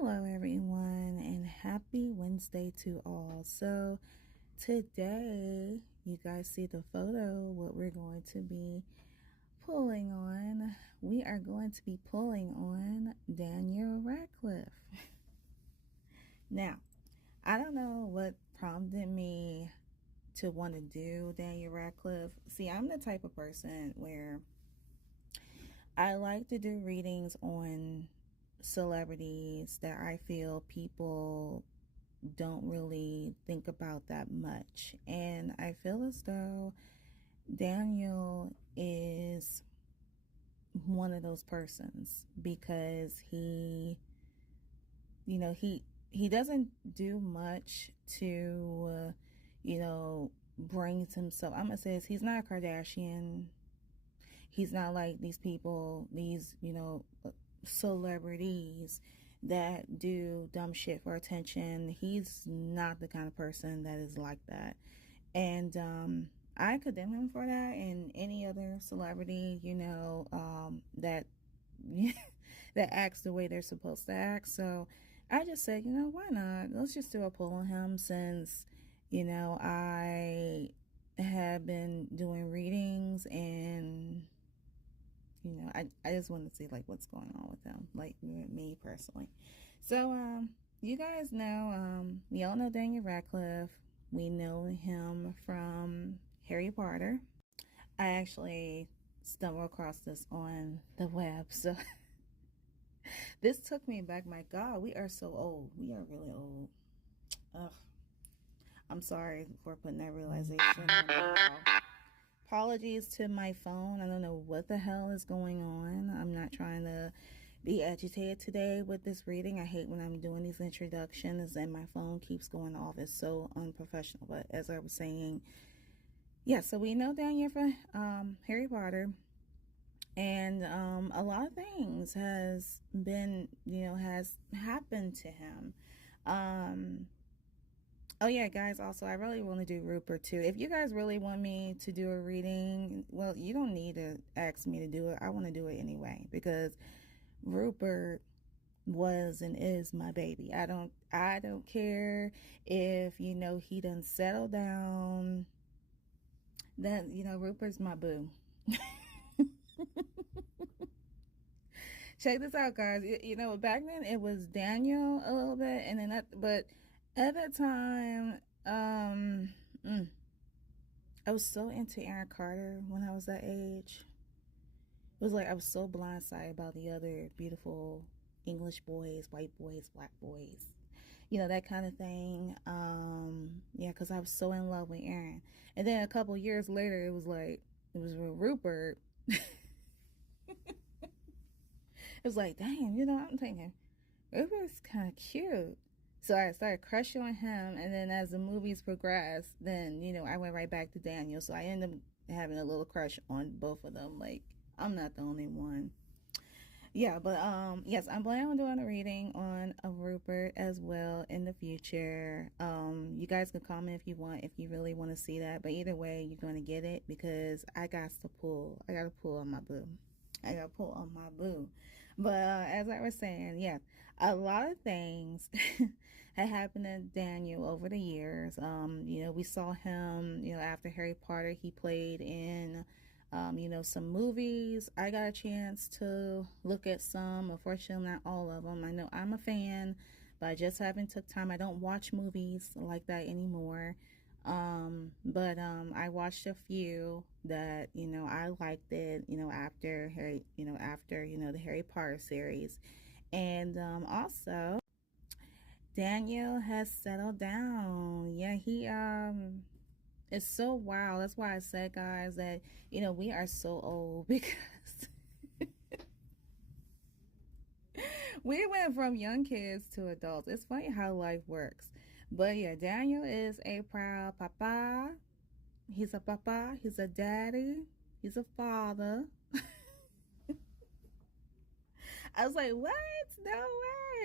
Hello, everyone, and happy Wednesday to all. So, today, you guys see the photo, what we're going to be pulling on. We are going to be pulling on Daniel Radcliffe. Now, I don't know what prompted me to want to do Daniel Radcliffe. See, I'm the type of person where I like to do readings on celebrities that I feel people don't really think about that much. And I feel as though Daniel is one of those persons because he doesn't do much to brings himself. I'm gonna say he's not a Kardashian. He's not like these people, these celebrities that do dumb shit for attention. He's not the kind of person that is like that. And I condemn him for that, and any other celebrity, that that acts the way they're supposed to act. So I just said, why not? Let's just do a poll on him since, I have been doing readings, and I just want to see like what's going on with him, like me personally. So you guys know, we all know Daniel Radcliffe. We know him from Harry Potter. I actually stumbled across this on the web, so this took me back. My God, we are so old. We are really old. Ugh. I'm sorry for putting that realization on me. Apologies to my phone. I don't know what the hell is going on. I'm not trying to be agitated today with this reading. I hate when I'm doing these introductions and my phone keeps going off. It's so unprofessional. But as I was saying, yeah, so we know Daniel from Harry Potter. And a lot of things has been, has happened to him. Oh yeah, guys, also, I really want to do Rupert too. If you guys really want me to do a reading, well, you don't need to ask me to do it. I want to do it anyway because Rupert was and is my baby. I don't care if, he done settled down. That, Rupert's my boo. Check this out, guys. Back then it was Daniel a little bit, and then but at that time, I was so into Aaron Carter when I was that age. It was like I was so blindsided by the other beautiful English boys, white boys, black boys, that kind of thing. Yeah, because I was so in love with Aaron. And then a couple years later, it was with Rupert. It was like, damn, I'm thinking, Rupert's kind of cute. So I started crushing on him, and then as the movies progressed, then, I went right back to Daniel. So I ended up having a little crush on both of them. Like, I'm not the only one. Yeah, but yes, I'm planning on doing a reading on a Rupert as well in the future. You guys can comment if you want, if you really want to see that. But either way, you're going to get it because I got to pull on my boo. But as I was saying, yeah, a lot of things had happened to Daniel over the years. We saw him, after Harry Potter, he played in, some movies. I got a chance to look at some, unfortunately not all of them. I know I'm a fan, but I just haven't took time. I don't watch movies like that anymore. But I watched a few that, I liked it, after Harry, the Harry Potter series. And also Daniel has settled down. Yeah, he it's so wild. That's why I said, guys, that we are so old because we went from young kids to adults. It's funny how life works. But yeah, Daniel is a proud papa. He's a papa. He's a daddy. He's a father. I was like, what? No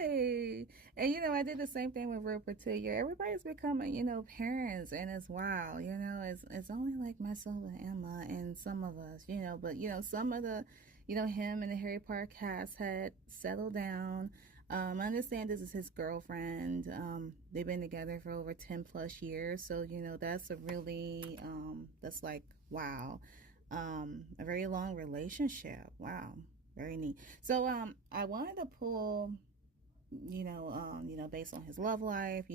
way. And I did the same thing with Rupert too. Yeah, everybody's becoming, parents, and it's wild. It's only like myself and Emma and some of us, but some of the, him and the Harry Potter cast had settled down. I understand this is his girlfriend. They've been together for over 10 plus years. So, you know, that's a really, that's like, wow. A very long relationship. Wow. Very neat. So, I wanted to pull, based on his love life,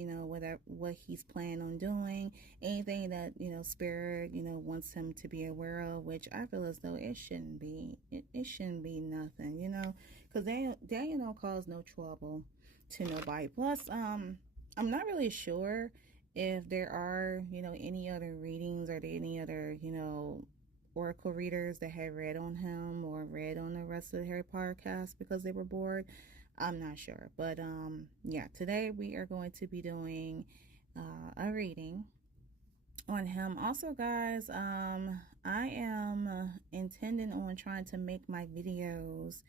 what he's planning on doing, anything that, spirit, wants him to be aware of, which I feel as though it shouldn't be nothing, because Daniel don't cause no trouble to nobody. Plus, I'm not really sure if there are, any other readings or any other, oracle readers that had read on him or read on the rest of the Harry Potter cast because they were bored. I'm not sure, but yeah, today we are going to be doing a reading on him. Also, guys, I am intending on trying to make my videos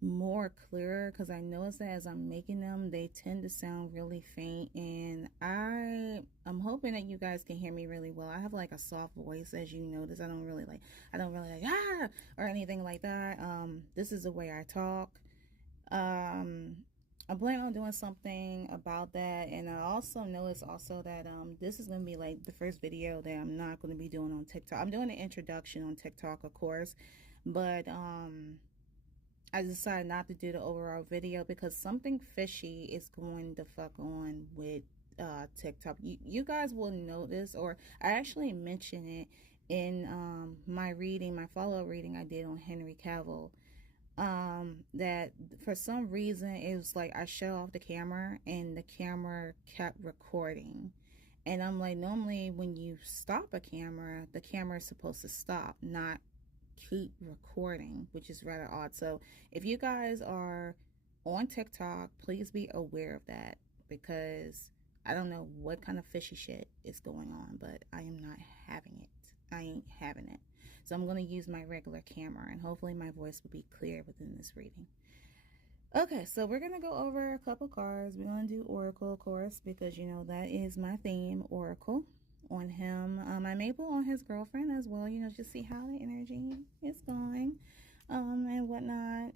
more clearer, because I notice that as I'm making them, they tend to sound really faint, and I'm hoping that you guys can hear me really well. I have like a soft voice, as you notice. I don't really like or anything like that. This is the way I talk. I'm planning on doing something about that, and I also noticed also that this is going to be like the first video that I'm not going to be doing on TikTok. I'm doing an introduction on TikTok, of course, but I decided not to do the overall video because something fishy is going to fuck on with TikTok. You guys will notice, or I actually mentioned it in my follow-up reading I did on Henry Cavill. That for some reason it was like I shut off the camera and the camera kept recording, and I'm like, normally when you stop a camera, the camera is supposed to stop, not keep recording, which is rather odd. So if you guys are on TikTok, please be aware of that, because I don't know what kind of fishy shit is going on, but I am not having it. I ain't having it. So I'm going to use my regular camera, and hopefully my voice will be clear within this reading. Okay, so we're going to go over a couple cards. We're going to do Oracle, of course, because, that is my theme, Oracle, on him. I may pull on his girlfriend as well, just see how the energy is going, and whatnot.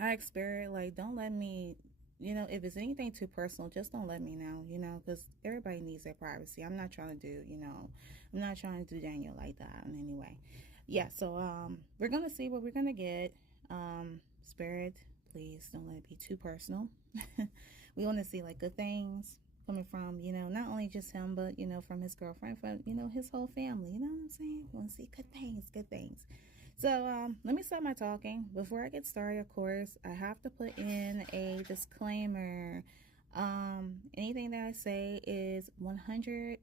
I expect, like, don't let me, if it's anything too personal, just don't let me know, because everybody needs their privacy. I'm not trying to do, I'm not trying to do Daniel like that in any way. Yeah, so we're going to see what we're going to get. Spirit, please don't let it be too personal. We want to see, like, good things coming from, not only just him, but, from his girlfriend, from, his whole family. You know what I'm saying? We want to see good things. So let me start my talking. Before I get started, of course, I have to put in a disclaimer. Anything that I say is 100%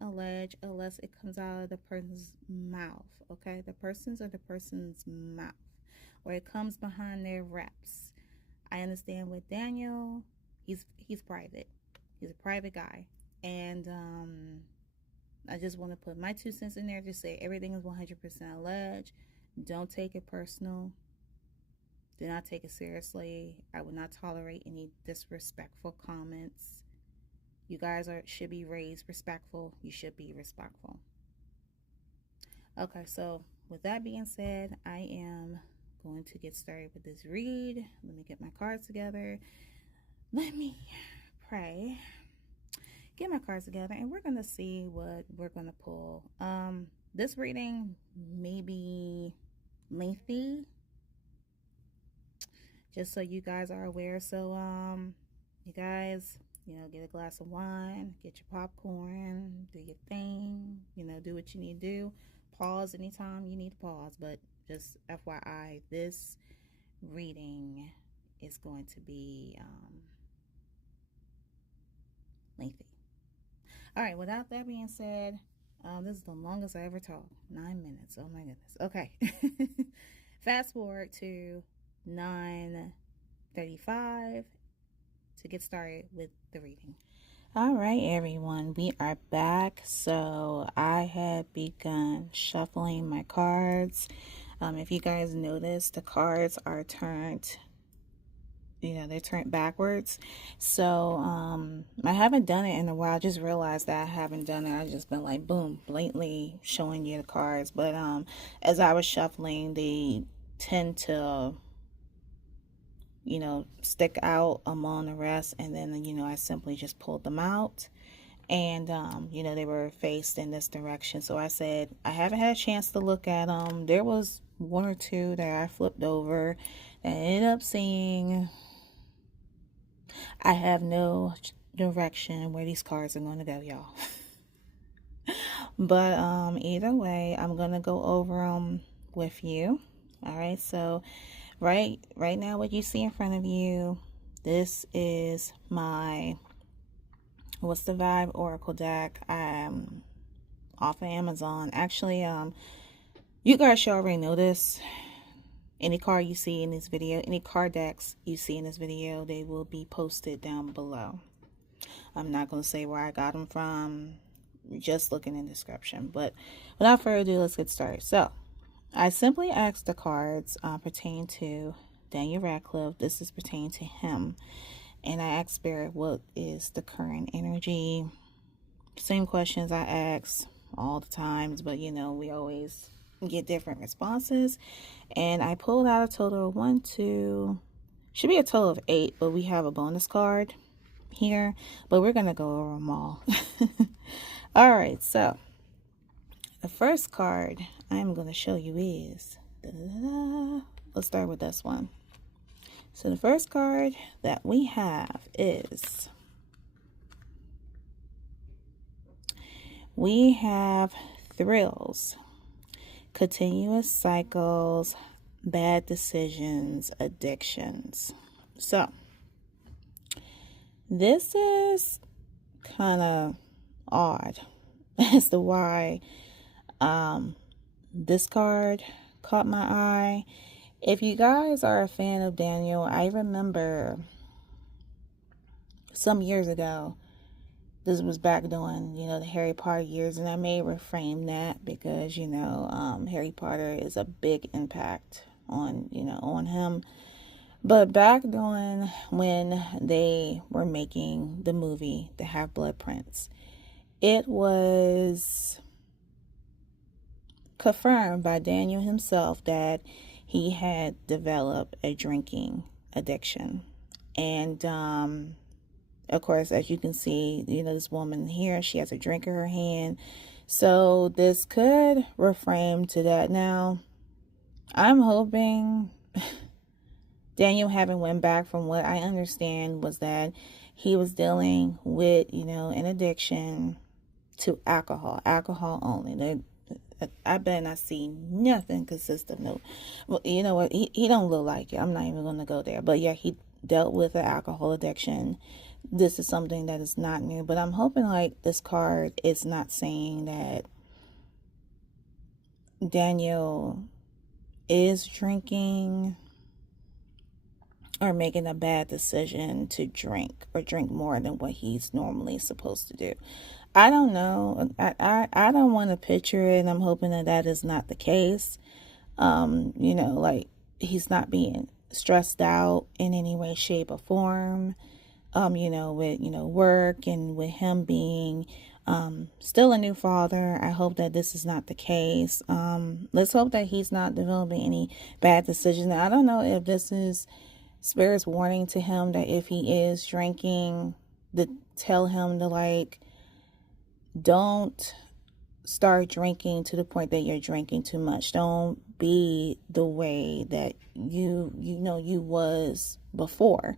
alleged unless it comes out of the person's mouth, okay? The person's mouth, or it comes behind their reps. I understand with Daniel, he's private. He's a private guy, and I just want to put my 2 cents in there. Just say everything is 100% alleged. Don't take it personal. Do not take it seriously. I will not tolerate any disrespectful comments. You guys should be raised respectful. You should be respectful. Okay, so with that being said, I am going to get started with this read. Let me get my cards together. Let me pray. Get my cards together, and we're going to see what we're going to pull. This reading may be lengthy, just so you guys are aware. So you guys, get a glass of wine, get your popcorn, do your thing, do what you need to do. Pause anytime you need to pause, but just FYI, this reading is going to be lengthy. All right, without that being said, this is the longest I ever talked. 9 minutes. Oh my goodness. Okay. Fast forward to 9:35 to get started with the reading. All right, everyone, we are back. So I had begun shuffling my cards. If you guys notice, the cards are turned, they're turned backwards. So I haven't done it in a while. I just realized that I haven't done it. I've just been like, boom, blatantly showing you the cards. But as I was shuffling, they tend to, you know, stick out among the rest. And then, you know, I simply just pulled them out. And, you know, they were faced in this direction. So I said, I haven't had a chance to look at them. There was one or two that I flipped over and I ended up seeing, I have no direction where these cards are going to go, y'all. But either way, I'm going to go over them with you. All right, so right now, what you see in front of you, this is my What's the Vibe Oracle deck. I'm off of Amazon. Actually, you guys should already know this. Any card you see in this video, any card decks you see in this video, they will be posted down below. I'm not going to say where I got them from. Just look in the description. But without further ado, let's get started. So, I simply asked the cards pertaining to Daniel Radcliffe. This is pertaining to him. And I asked Spirit, what is the current energy? Same questions I ask all the times, but you know, we always get different responses. And I pulled out a total of 1, 2, should be a total of 8, but we have a bonus card here, but we're going to go over them all. All right, so the first card I'm going to show you is, let's start with this one. So the first card that we have is, we have thrills, continuous cycles, bad decisions, addictions. So this is kind of odd as to why this card caught my eye. If you guys are a fan of Daniel, I remember some years ago, this was back during, you know, the Harry Potter years, and I may reframe that because, you know, Harry Potter is a big impact on, you know, on him. But back during when they were making the movie, The Half-Blood Prince, it was confirmed by Daniel himself that he had developed a drinking addiction. And, of course, as you can see, you know, this woman here, she has a drink in her hand. So this could reframe to that. Now, I'm hoping Daniel having went back, from what I understand, was that he was dealing with, you know, an addiction to alcohol only. I bet not see nothing consistent. No, well, you know what? He don't look like it. I'm not even going to go there. But yeah, he dealt with an alcohol addiction. This is something that is not new. But I'm hoping like this card is not saying that Daniel is drinking or making a bad decision to drink or drink more than what he's normally supposed to do. I don't know. I don't want to picture it, and I'm hoping that that is not the case. You know, like he's not being stressed out in any way, shape, or form. You know, with, you know, work and with him being still a new father. I hope that this is not the case. Let's hope that he's not developing any bad decisions. Now, I don't know if this is Spirit's warning to him that if he is drinking, to tell him to like, don't start drinking to the point that you're drinking too much. Don't be the way that you know you was before.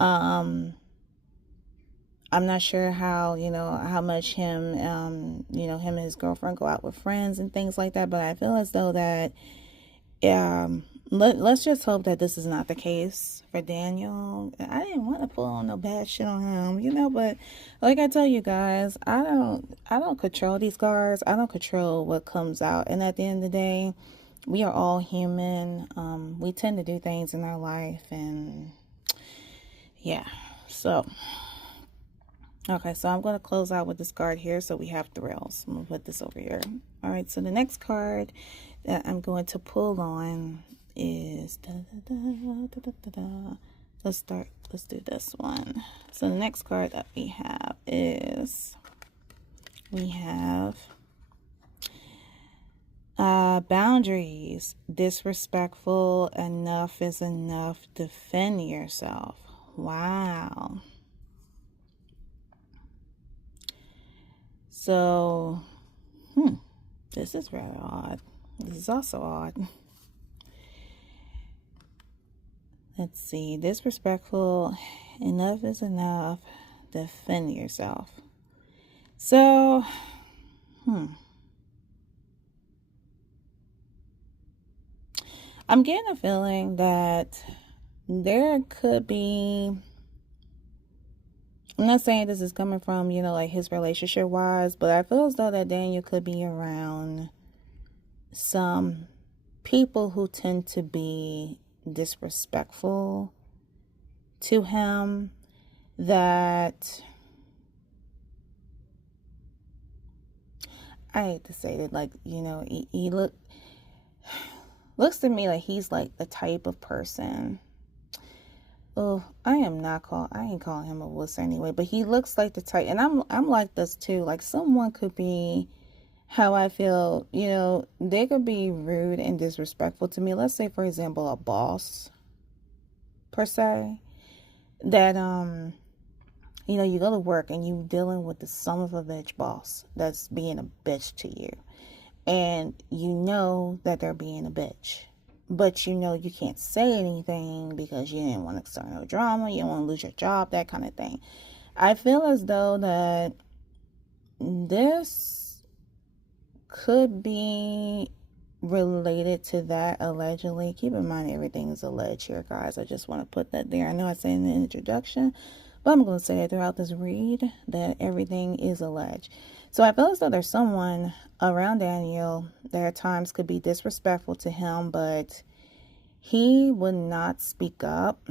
I'm not sure how, you know, how much him, you know, him and his girlfriend go out with friends and things like that. But I feel as though that, let's just hope that this is not the case for Daniel. I didn't want to pull on no bad shit on him, you know, but like I tell you guys, I don't control these cards. I don't control what comes out. And at the end of the day, we are all human. We tend to do things in our life, and yeah. So, okay, so I'm going to close out with this card here. So we have thrills. I'm going to put this over here. All right, so the next card that I'm going to pull on is, let's do this one. So the next card that we have is, we have Boundaries. Disrespectful. Enough is enough. Defend yourself. Wow. So, this is rather odd. This is also odd. Let's see. Disrespectful. Enough is enough. Defend yourself. So, I'm getting a feeling that there could be, I'm not saying this is coming from, like his relationship wise, but I feel as though that Daniel could be around some people who tend to be disrespectful to him, that, I hate to say that, like, he looks to me like he's like the type of person. Oh, I ain't calling him a wuss anyway, but he looks like the type, and I'm like this too. Like, someone could be how I feel, they could be rude and disrespectful to me. Let's say, for example, a boss, per se, that, you go to work and you dealing with the son of a bitch boss that's being a bitch to you. And you know that they're being a bitch. But you can't say anything because you didn't want to start no drama. You don't want to lose your job, that kind of thing. I feel as though that this could be related to that, allegedly. Keep in mind, everything is alleged here, guys. I just want to put that there. I know I said in the introduction, but I'm going to say it throughout this read that everything is alleged. So I feel as though there's someone around Daniel that at times could be disrespectful to him, but he would not speak up.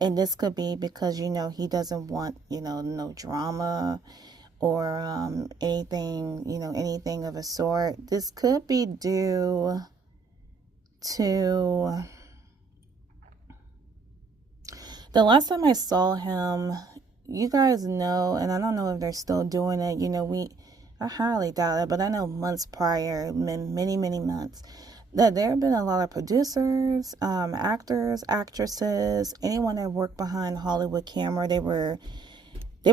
And this could be because, he doesn't want, no drama or anything, anything of a sort. This could be due to the last time I saw him. You guys know, and I don't know if they're still doing it. I highly doubt it, but I know months prior, many, many months, that there have been a lot of producers, actors, actresses, anyone that worked behind Hollywood camera. They were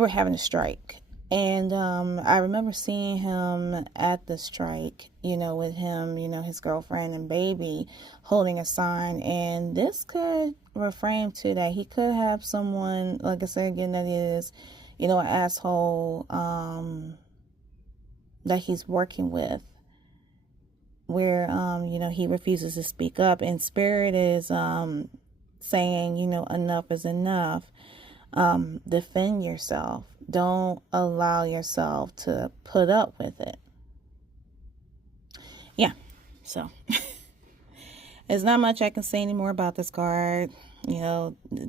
having a strike. And I remember seeing him at the strike, with him, his girlfriend and baby holding a sign. And this could reframe to that. He could have someone, like I said again, that is, an asshole that he's working with, where, he refuses to speak up. And Spirit is saying, enough is enough. Defend yourself. Don't allow yourself to put up with it. Yeah, so there's not much I can say anymore about this card.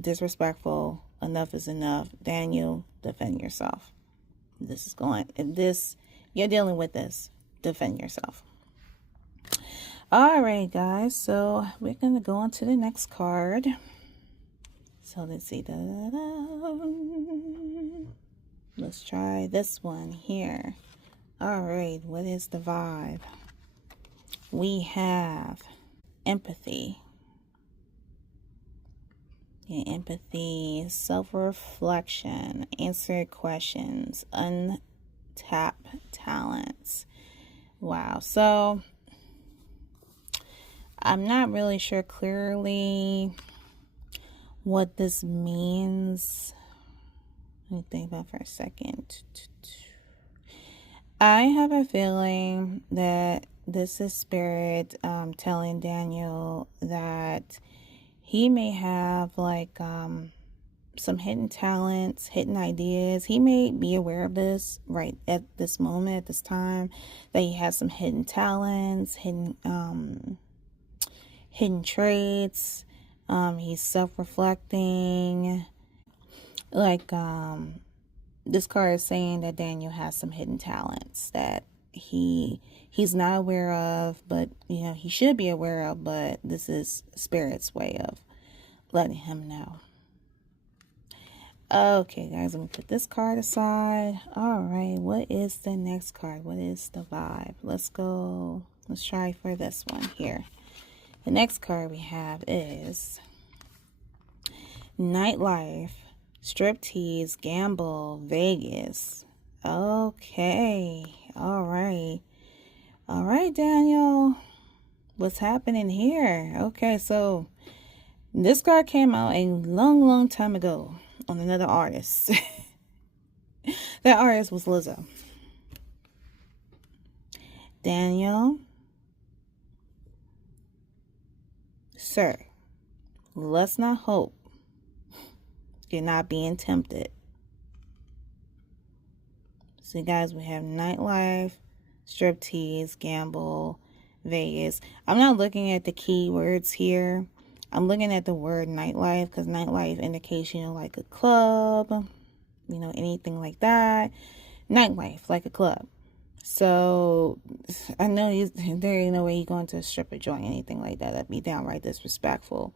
Disrespectful. Enough is enough. Daniel, defend yourself. You're dealing with this, defend yourself. All right, guys, so we're going to go on to the next card. So let's see. Let's try this one here. All right, what is the vibe? We have empathy. Yeah, empathy, self-reflection, answer questions, untap talents. Wow. So I'm not really sure clearly what this means. Let me think about it for a second. I have a feeling that this is Spirit telling Daniel that he may have like some hidden talents, hidden ideas. He may be aware of this right at this moment, at this time, that he has some hidden talents, hidden traits. He's self-reflecting. Like, this card is saying that Daniel has some hidden talents that he's not aware of, but, he should be aware of, but this is Spirit's way of letting him know. Okay, guys, I'm going to put this card aside. All right, what is the next card? What is the vibe? Let's go. Let's try for this one here. The next card we have is Nightlife, Striptease, Gamble, Vegas. Okay, all right. All right, Daniel. What's happening here? Okay, so this card came out a long time ago on another artist. That artist was Lizzo. Daniel, sir, let's not hope you're not being tempted. So, guys, we have Nightlife, Striptease, Gamble, Vegas. I'm not looking at the keywords here. I'm looking at the word nightlife, because nightlife indicates, you know, like a club, you know, anything like that. Nightlife, like a club. So I know there ain't no way you're going to a stripper joint, anything like that. That'd be downright disrespectful.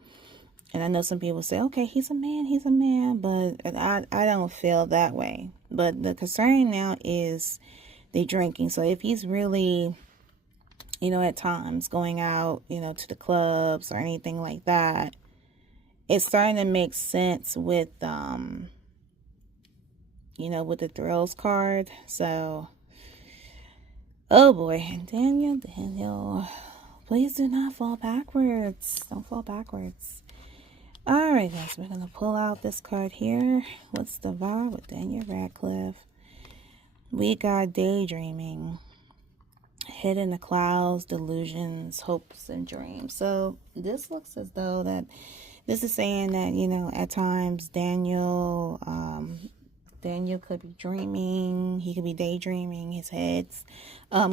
And I know some people say, okay, he's a man, but I don't feel that way. But the concern now is the drinking. So if he's really, you know, at times going out, you know, to the clubs or anything like that, it's starting to make sense with, you know, with the thrills card. So, oh boy, Daniel, please do not fall backwards. Don't fall backwards. All right, guys, we're going to pull out this card here. What's the vibe with Daniel Radcliffe? We got daydreaming, hid in the clouds, delusions, hopes, and dreams. So this looks as though that this is saying that, you know, at times Daniel could be dreaming. He could be daydreaming. His head's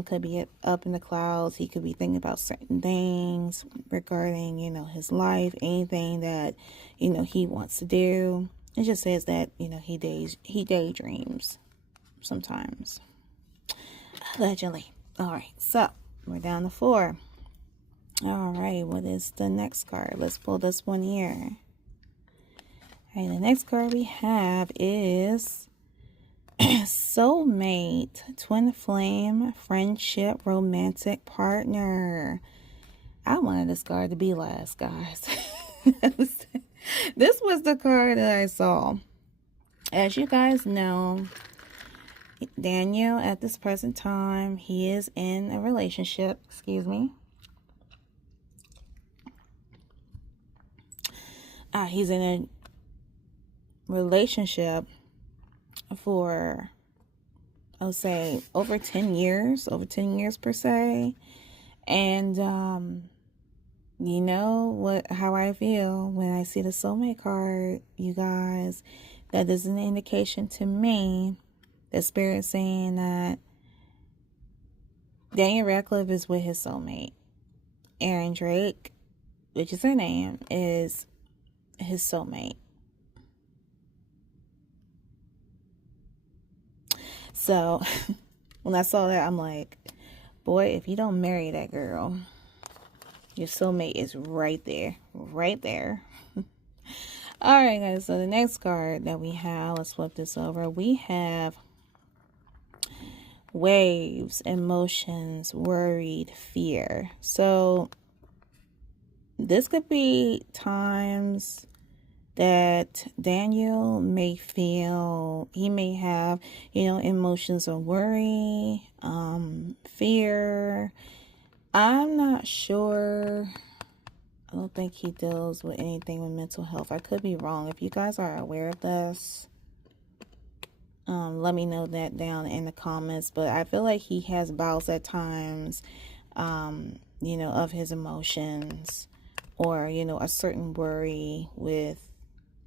could be up in the clouds. He could be thinking about certain things regarding, you know, his life, anything that, you know, he wants to do. It just says that, you know, he daydreams sometimes, allegedly. All right, so we're down to 4. All right, what is the next card? Let's pull this one here. All right, the next card we have is Soulmate, Twin Flame, Friendship, Romantic Partner. I wanted this card to be last, guys. This was the card that I saw. As you guys know, Daniel, at this present time, he is in a relationship. Excuse me. He's in a relationship for, I would say, over 10 years per se. And, you know how I feel when I see the soulmate card, you guys. That is an indication to me that Spirit saying that Daniel Radcliffe is with his soulmate. Aaron Drake, which is her name, is his soulmate. So when I saw that, I'm like, boy, if you don't marry that girl, your soulmate is right there. All right, guys, so the next card that we have, let's flip this over. We have waves, emotions, worried, fear. So this could be times that Daniel may feel, he may have, you know, emotions of worry, fear. I'm not sure. I don't think he deals with anything with mental health. I could be wrong. If you guys are aware of this, let me know that down in the comments. But I feel like he has bouts at times, you know, of his emotions, or, you know, a certain worry with,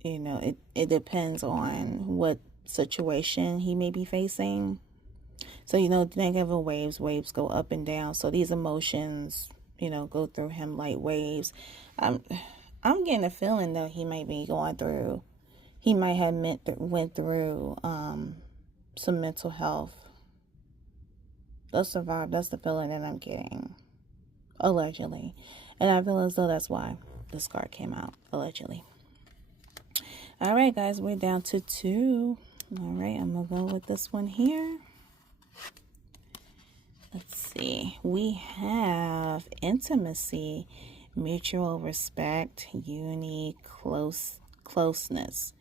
you know, it depends on what situation he may be facing. So, you know, think of waves go up and down. So these emotions, you know, go through him like waves. I'm getting a feeling though he might be going through, he might have went through some mental health. That's the vibe, that's the feeling that I'm getting, allegedly. And I feel as though that's why this card came out, allegedly. All right, guys, we're down to 2. All right, I'm going to go with this one here. Let's see. We have intimacy, mutual respect, unity, closeness.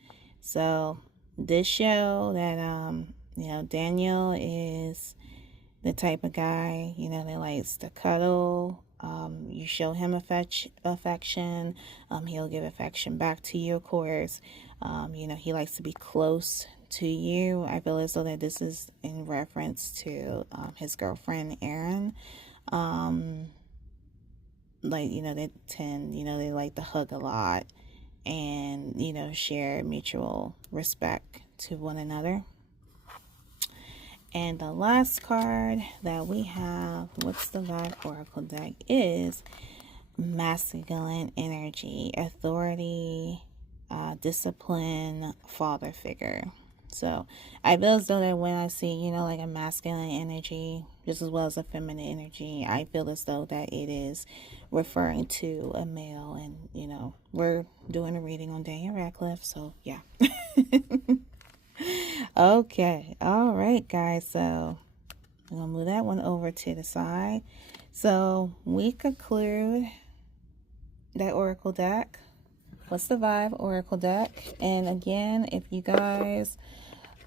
So this show that, you know, Daniel is the type of guy, you know, that likes to cuddle. You show him affection. He'll give affection back to you, of course. You know, he likes to be close to you. I feel as though that this is in reference to his girlfriend, Erin. Like, you know, they like to hug a lot and, you know, share mutual respect to one another. And the last card that we have, what's the vibe oracle deck, is masculine energy, authority, discipline, father figure. So I feel as though that when I see, you know, like a masculine energy, just as well as a feminine energy, I feel as though that it is referring to a male. And, you know, we're doing a reading on Daniel Radcliffe, so yeah. Okay, all right, guys, so I'm gonna move that one over to the side. So we conclude that oracle deck. What's the vibe oracle deck? And again, if you guys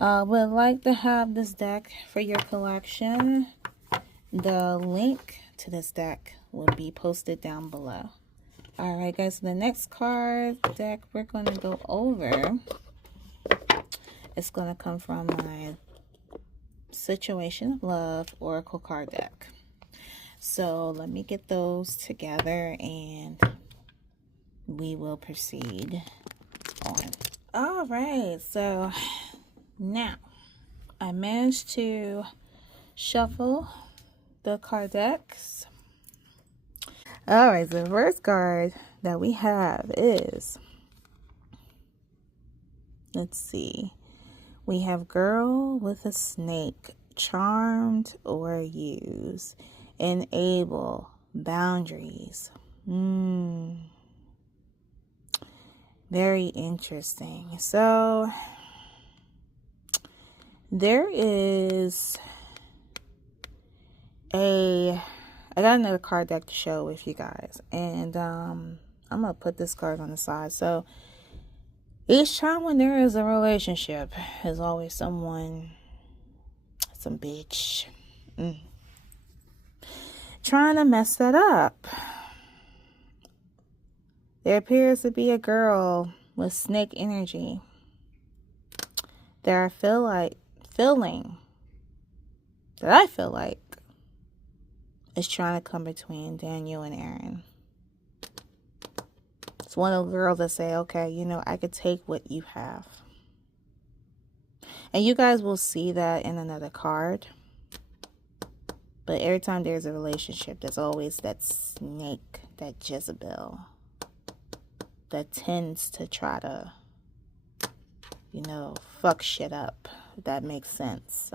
would like to have this deck for your collection, the link to this deck will be posted down below. All right, guys, so the next card deck we're going to go over, it's going to come from my Situation of Love Oracle card deck. So let me get those together and we will proceed on. All right, so now I managed to shuffle the card decks. All right, so the first card that we have is, let's see, we have Girl with a Snake, charmed or used, enable, boundaries. Very interesting. So there is I got another card deck to show with you guys, and I'm gonna put this card on the side. So each time when there is a relationship, there's always someone, some bitch, trying to mess that up. There appears to be a girl with snake energy that I feel like is trying to come between Daniel and Erin. It's one of the girls that say, okay, you know, I could take what you have. And you guys will see that in another card. But every time there's a relationship, there's always that snake, that Jezebel, that tends to try to, you know, fuck shit up, if that makes sense.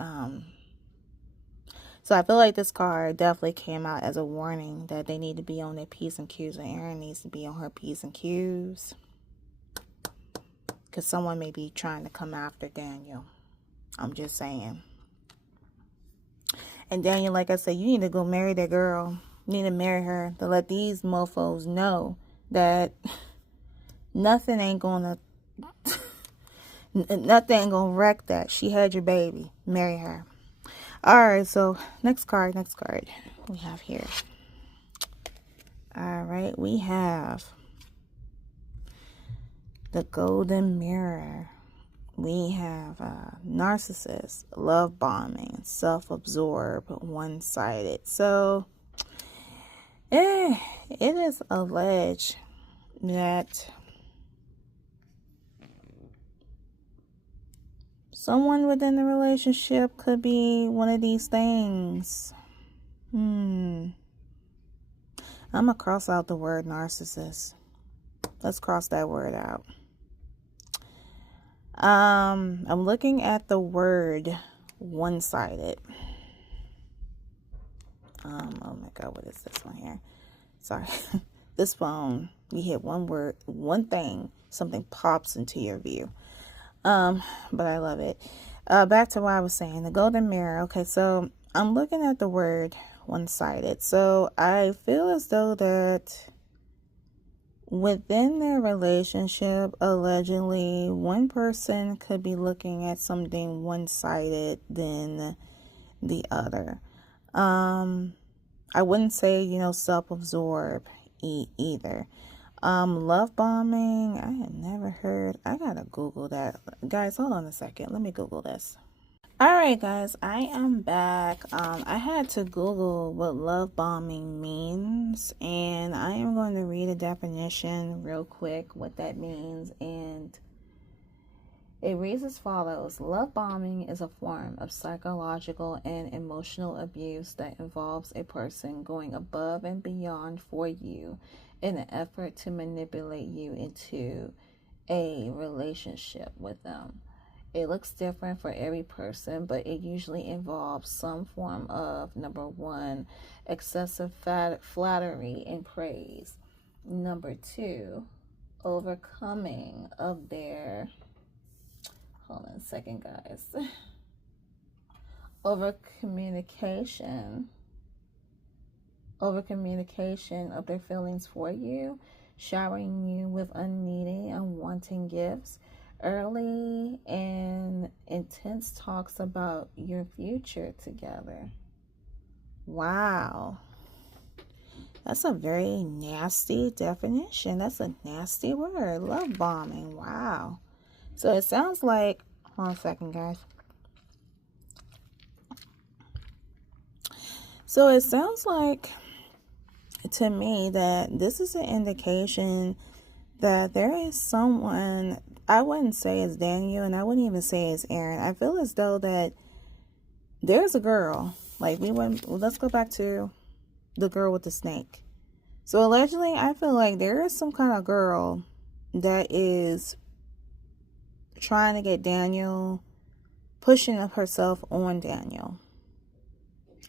So I feel like this card definitely came out as a warning that they need to be on their P's and Q's, and Erin needs to be on her P's and Q's, because someone may be trying to come after Daniel. I'm just saying. And Daniel, like I said, you need to go marry that girl. You need to marry her to let these mofos know that nothing ain't gonna wreck that. She had your baby. Marry her. Alright, so next card we have here. Alright, we have the Golden Mirror. We have narcissist, love bombing, self-absorbed, one-sided. So it is alleged that someone within the relationship could be one of these things. I'm gonna cross out the word narcissist. Let's cross that word out. I'm looking at the word one-sided. Oh my God, what is this one here? Sorry. This phone You hit one word, one thing, something pops into your view. But I love it. Back to what I was saying, the golden mirror. Okay, so I'm looking at the word one-sided. So I feel as though that within their relationship, allegedly, one person could be looking at something one-sided than the other. I wouldn't say, self-absorbed either. Love bombing, I had never heard. I gotta Google that. Guys, hold on a second. Let me Google this. Alright guys, I am back. I had to Google what love bombing means, and I am going to read a definition real quick, what that means, and it reads as follows. Love bombing is a form of psychological and emotional abuse that involves a person going above and beyond for you in an effort to manipulate you into a relationship with them. It looks different for every person, but it usually involves some form of, number one, excessive flattery and praise. Number two, overcoming of their, hold on a second, guys. Over communication of their feelings for you, showering you with unneeded, unwanting gifts, early and intense talks about your future together. Wow. That's a very nasty definition. That's a nasty word. Love bombing. Wow. So it sounds like, hold on a second, guys. So it sounds like to me that this is an indication that there is someone, I wouldn't say it's Daniel, and I wouldn't even say it's Aaron. I feel as though that there's a girl, like let's go back to the girl with the snake. So allegedly, I feel like there is some kind of girl that is trying to get Daniel, pushing up herself on Daniel.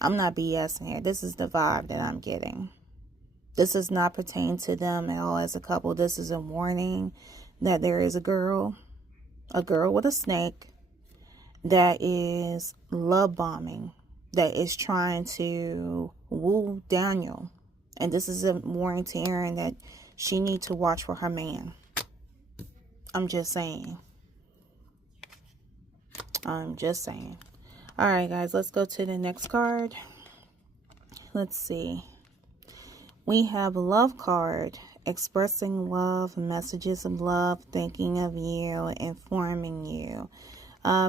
I'm not BSing here. This is the vibe that I'm getting. This does not pertain to them at all as a couple. This is a warning that there is a girl with a snake that is love bombing, that is trying to woo Daniel. And this is a warning to Aaron that she needs to watch for her man. I'm just saying. All right, guys, let's go to the next card. Let's see. We have a love card, expressing love, messages of love, thinking of you, informing you.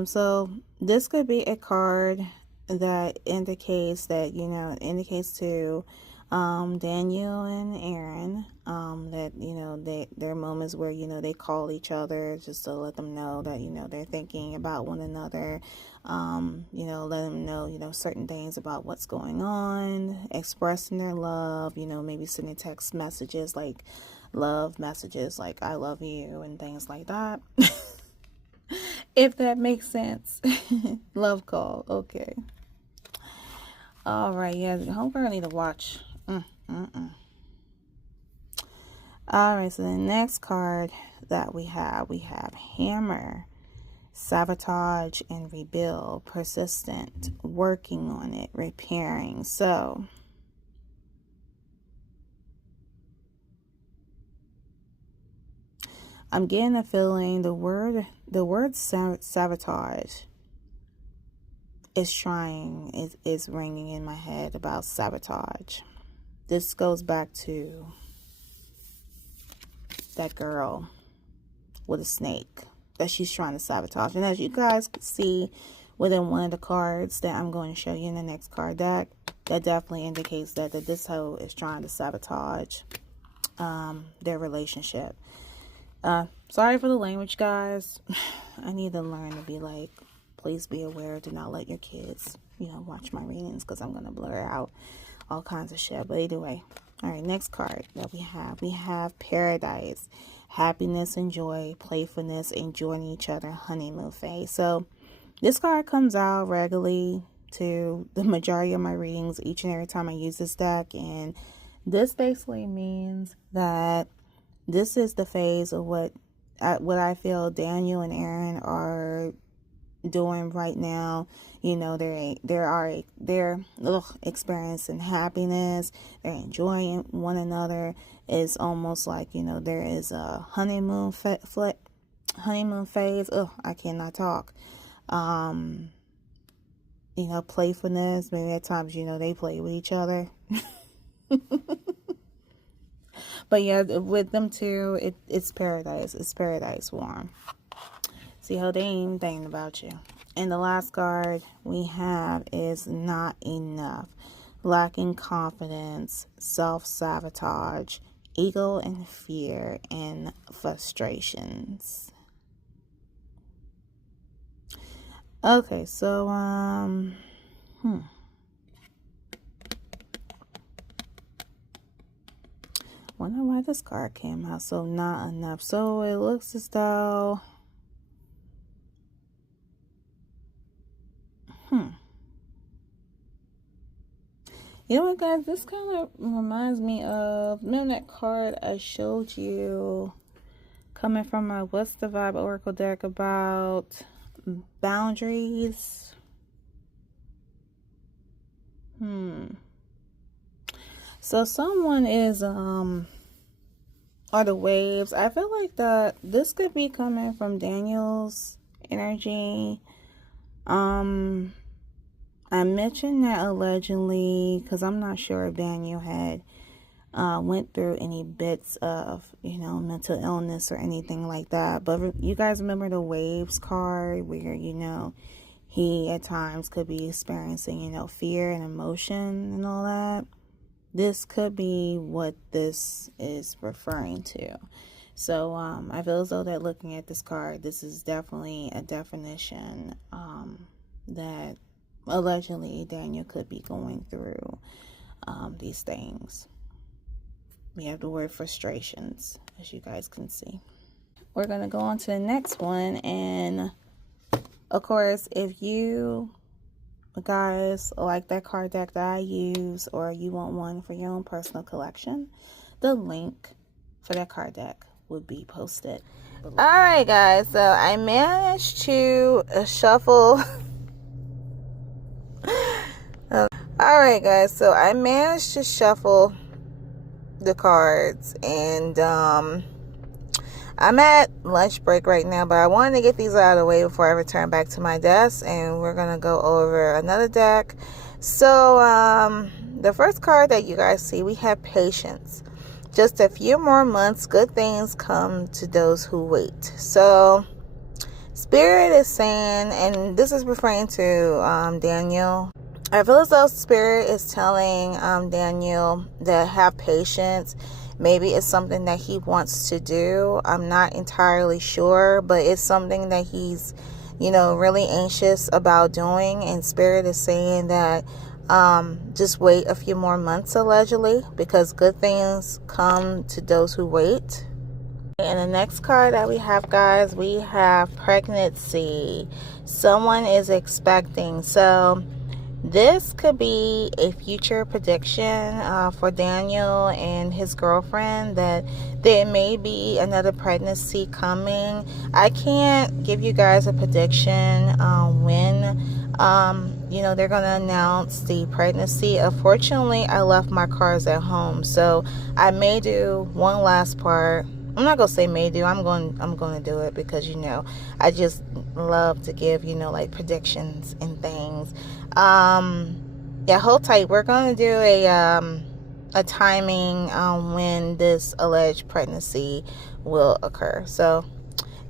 So this could be a card that indicates that, indicates to Daniel and Aaron that, their moments where, they call each other just to let them know that, they're thinking about one another. Let them know, certain things about what's going on, expressing their love, maybe sending text messages like love messages like I love you and things like that. If that makes sense. Love call. Okay. All right. Yeah. Homegirl need to watch. All right. So the next card that we have hammer, sabotage and rebuild, persistent, working on it, repairing. So I'm getting a feeling the word sabotage is ringing in my head about sabotage. This goes back to that girl with a snake that she's trying to sabotage. And as you guys can see within one of the cards that I'm going to show you in the next card deck, that definitely indicates that this hoe is trying to sabotage their relationship. Sorry for the language, guys. I need to learn to be like, please be aware, do not let your kids, watch my readings, because I'm going to blur out all kinds of shit. But either way. All right, next card that we have paradise, happiness and joy, playfulness, enjoying each other, honeymoon phase. So this card comes out regularly to the majority of my readings each and every time I use this deck. And this basically means that this is the phase of what I feel Daniel and Aaron are doing right now. You know, they're experiencing happiness. They're enjoying one another. It's almost like, you know, there is a honeymoon phase. I cannot talk. You know, playfulness. Maybe at times, you know, they play with each other. But yeah, with them too, it's paradise. It's paradise warm. See how they ain't thinking about you. And the last card we have is not enough. Lacking confidence, self-sabotage, ego and fear, and frustrations. Okay, so, wonder why this card came out. So not enough. So it looks as though, you know what, guys? This kind of reminds me of, remember that card I showed you coming from my What's the Vibe Oracle deck about boundaries? So someone is, or the waves. I feel like that this could be coming from Daniel's energy. I mentioned that allegedly because I'm not sure if Daniel had went through any bits of, you know, mental illness or anything like that. But you guys remember the waves card where, you know, he at times could be experiencing, you know, fear and emotion and all that. This could be what this is referring to. So I feel as though that looking at this card, this is definitely a definition that allegedly Daniel could be going through these things. We have the word frustrations, as you guys can see. We're going to go on to the next one. And of course, if you guys like that card deck that I use, or you want one for your own personal collection, the link for that card deck would be posted below. All right, guys, so I managed to shuffle all right, guys, so I managed to shuffle the cards, and I'm at lunch break right now, but I wanted to get these out of the way before I return back to my desk, and we're gonna go over another deck. So the first card that you guys see, we have patience. Just a few more months, good things come to those who wait. So Spirit is saying, and this is referring to Daniel. I feel as though Spirit is telling Daniel to have patience. Maybe it's something that he wants to do. I'm not entirely sure, but it's something that he's, you know, really anxious about doing. And Spirit is saying that just wait a few more months, allegedly, because good things come to those who wait. And the next card that we have, guys, we have pregnancy. Someone is expecting. So this could be a future prediction for Daniel and his girlfriend, that there may be another pregnancy coming. I can't give you guys a prediction when you know, they're going to announce the pregnancy. Unfortunately, I left my cards at home, so I may do one last part. I'm not going to say may do. I'm going to do it because, you know, I just love to give, you know, like predictions and things. Yeah, hold tight. We're going to do a timing when this alleged pregnancy will occur. So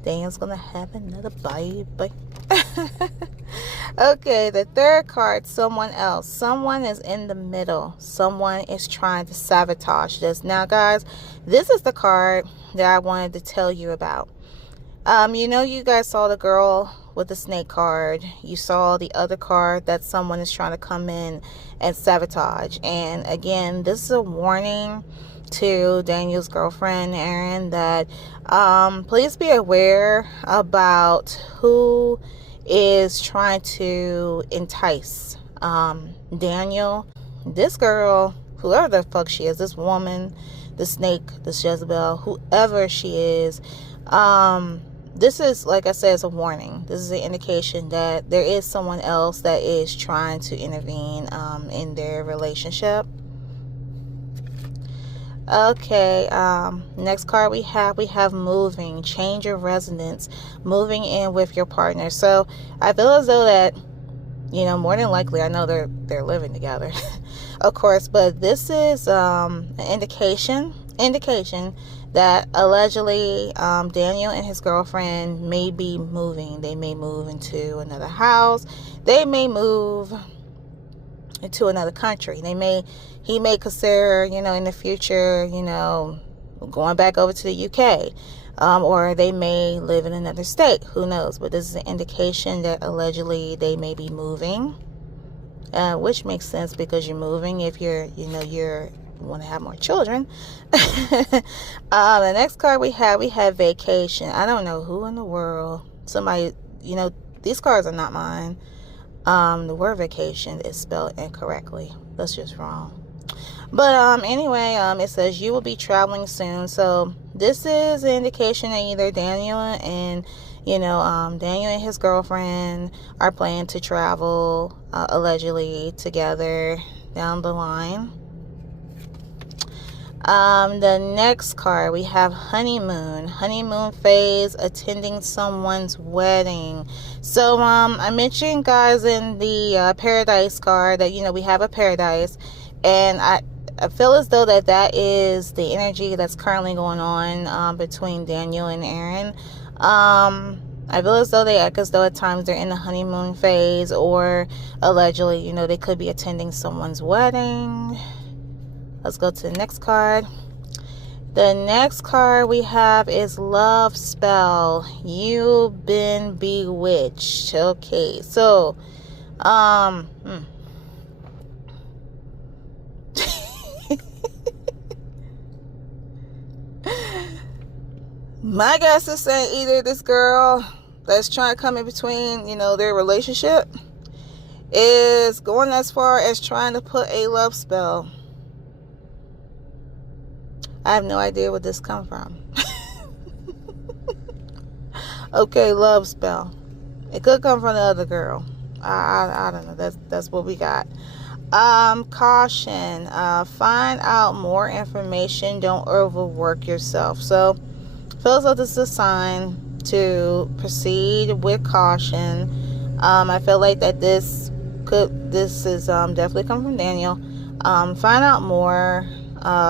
Daniel's going to have another baby. Okay, the third card, someone else. Someone is in the middle. Someone is trying to sabotage this. Now, guys, this is the card that I wanted to tell you about. You know, you guys saw the girl with the snake card. You saw the other card that someone is trying to come in and sabotage. And again, this is a warning to Daniel's girlfriend, Erin, that please be aware about who is trying to entice Daniel. This girl, whoever the fuck she is, this woman, the snake, this Jezebel, whoever she is. This is, like I said, it's a warning. This is an indication that there is someone else that is trying to intervene in their relationship. Okay, next card we have moving, change of residence, moving in with your partner. So I feel as though that, you know, more than likely, I know they're living together, of course, but this is an indication that allegedly Daniel and his girlfriend may be moving. They may move into another house. They may move into another country. He may consider, you know, in the future, you know, going back over to the UK, or they may live in another state. Who knows? But this is an indication that allegedly they may be moving, which makes sense because you're moving if you're want to have more children. The next card we have vacation. I don't know who in the world, somebody, you know, these cards are not mine. The word vacation is spelled incorrectly. That's just wrong. But anyway, it says you will be traveling soon. So this is an indication that either Daniel and his girlfriend are planning to travel allegedly together down the line. The next card we have honeymoon phase, attending someone's wedding. So I mentioned, guys, in the paradise card that, you know, we have a paradise, and I feel as though that is the energy that's currently going on between Daniel and Aaron. I feel as though they act as though at times they're in the honeymoon phase, or allegedly, you know, they could be attending someone's wedding. Let's go to the next card. The next card we have is love spell. You've been bewitched. Okay, so my guess is saying either this girl that's trying to come in between, you know, their relationship is going as far as trying to put a love spell. I have no idea where this come from. Okay, love spell. It could come from the other girl. I don't know. That's what we got. Caution. Find out more information. Don't overwork yourself. So, feels like this is a sign to proceed with caution. I feel like that this is definitely come from Daniel. Find out more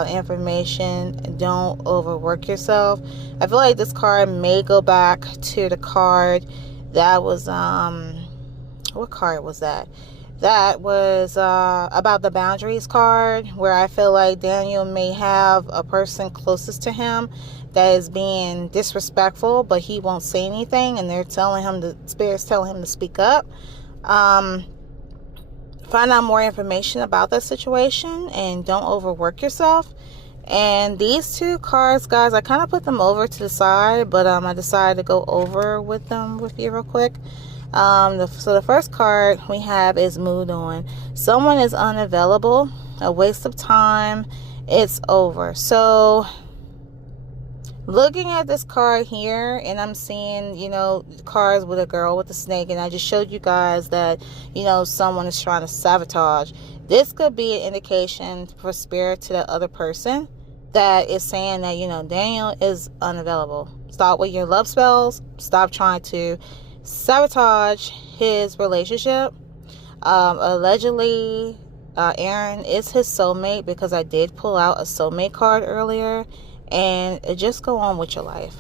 information. Don't overwork yourself. I feel like this card may go back to the card that was what card was that? That was about the boundaries card, where I feel like Daniel may have a person closest to him that is being disrespectful, but he won't say anything, and they're telling him, the spirit's telling him to speak up. Find out more information about that situation, and don't overwork yourself. And these two cards, guys, I kind of put them over to the side, but I decided to go over with them with you real quick. So the first card we have is moved on. Someone is unavailable, a waste of time, it's over. So looking at this card here, and I'm seeing, you know, cards with a girl with a snake, and I just showed you guys that, you know, someone is trying to sabotage. This could be an indication for spirit to the other person that is saying that, you know, Daniel is unavailable. Stop with your love spells. Stop trying to sabotage his relationship. Allegedly, Aaron is his soulmate, because I did pull out a soulmate card earlier. And just go on with your life.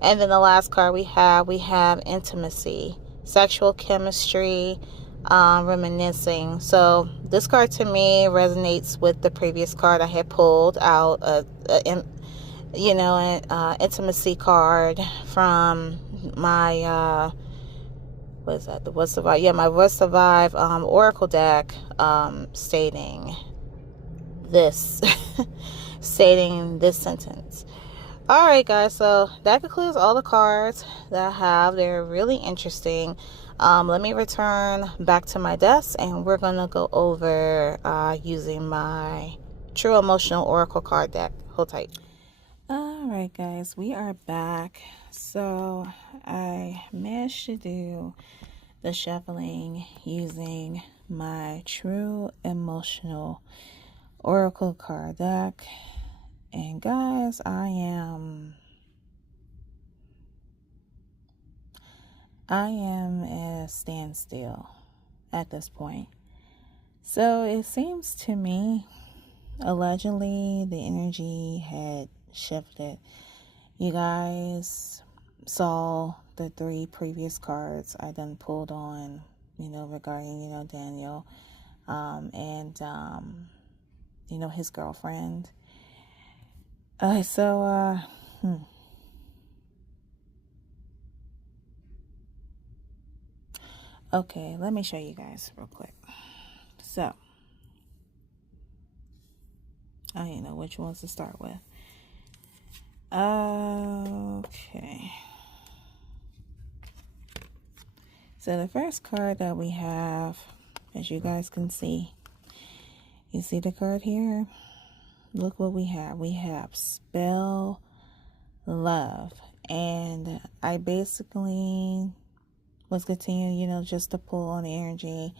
And then the last card we have intimacy, sexual chemistry, reminiscing. So this card to me resonates with the previous card I had pulled out, intimacy card from my what is that? The What Survive? Yeah, my What Survive Oracle deck, stating this. Stating this sentence. Alright, guys, so that concludes all the cards that I have. They're really interesting. Let me return back to my desk, and we're gonna go over using my True Emotional Oracle card deck. Hold tight. Alright guys, we are back. So I managed to do the shuffling using my True Emotional Oracle card deck. And guys, I am at a standstill at this point. So it seems to me, allegedly, the energy had shifted. You guys saw the 3 previous cards I done pulled on, regarding, Daniel, and his girlfriend. Okay, let me show you guys real quick. So, I don't know which ones to start with. Okay. So the first card that we have, as you guys can see, you see the card here? Look what we have. We have Spell Love. And I basically was continuing, just to pull on the energy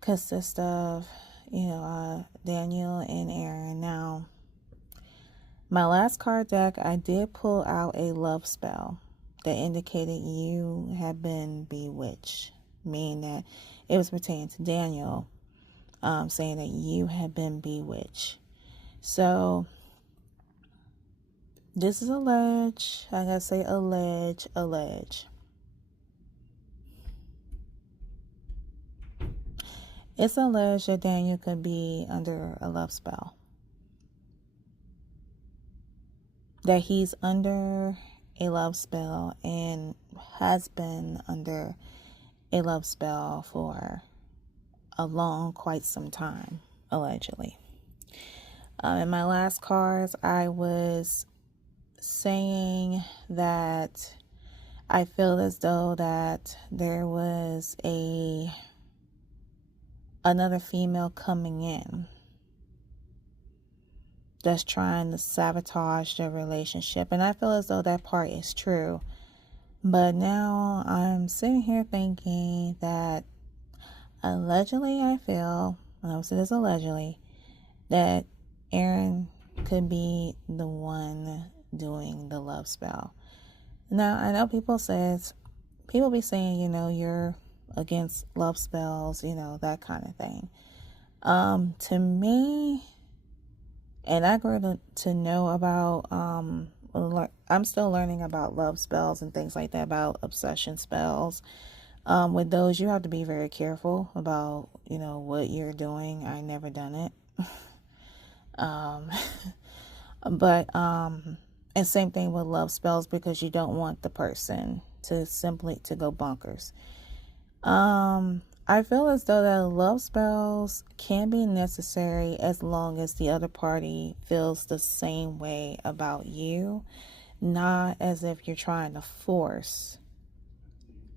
consist of, Daniel and Aaron. Now, my last card deck, I did pull out a love spell that indicated you have been bewitched, meaning that it was pertaining to Daniel, saying that you have been bewitched. So, this is allege. I gotta say allege. It's alleged that Daniel could be under a love spell. That he's under a love spell and has been under a love spell for quite some time, allegedly. In my last cards, I was saying that I feel as though that there was another female coming in that's trying to sabotage the relationship, and I feel as though that part is true. But now I'm sitting here thinking that allegedly, I feel, and I would say this allegedly, that Aaron could be the one doing the love spell. Now, I know people be saying, you're against love spells, that kind of thing. To me, and I grew to know about, I'm still learning about love spells and things like that, about obsession spells. With those, you have to be very careful about, what you're doing. I never done it. And same thing with love spells, because you don't want the person to go bonkers. I feel as though that love spells can be necessary as long as the other party feels the same way about you, not as if you're trying to force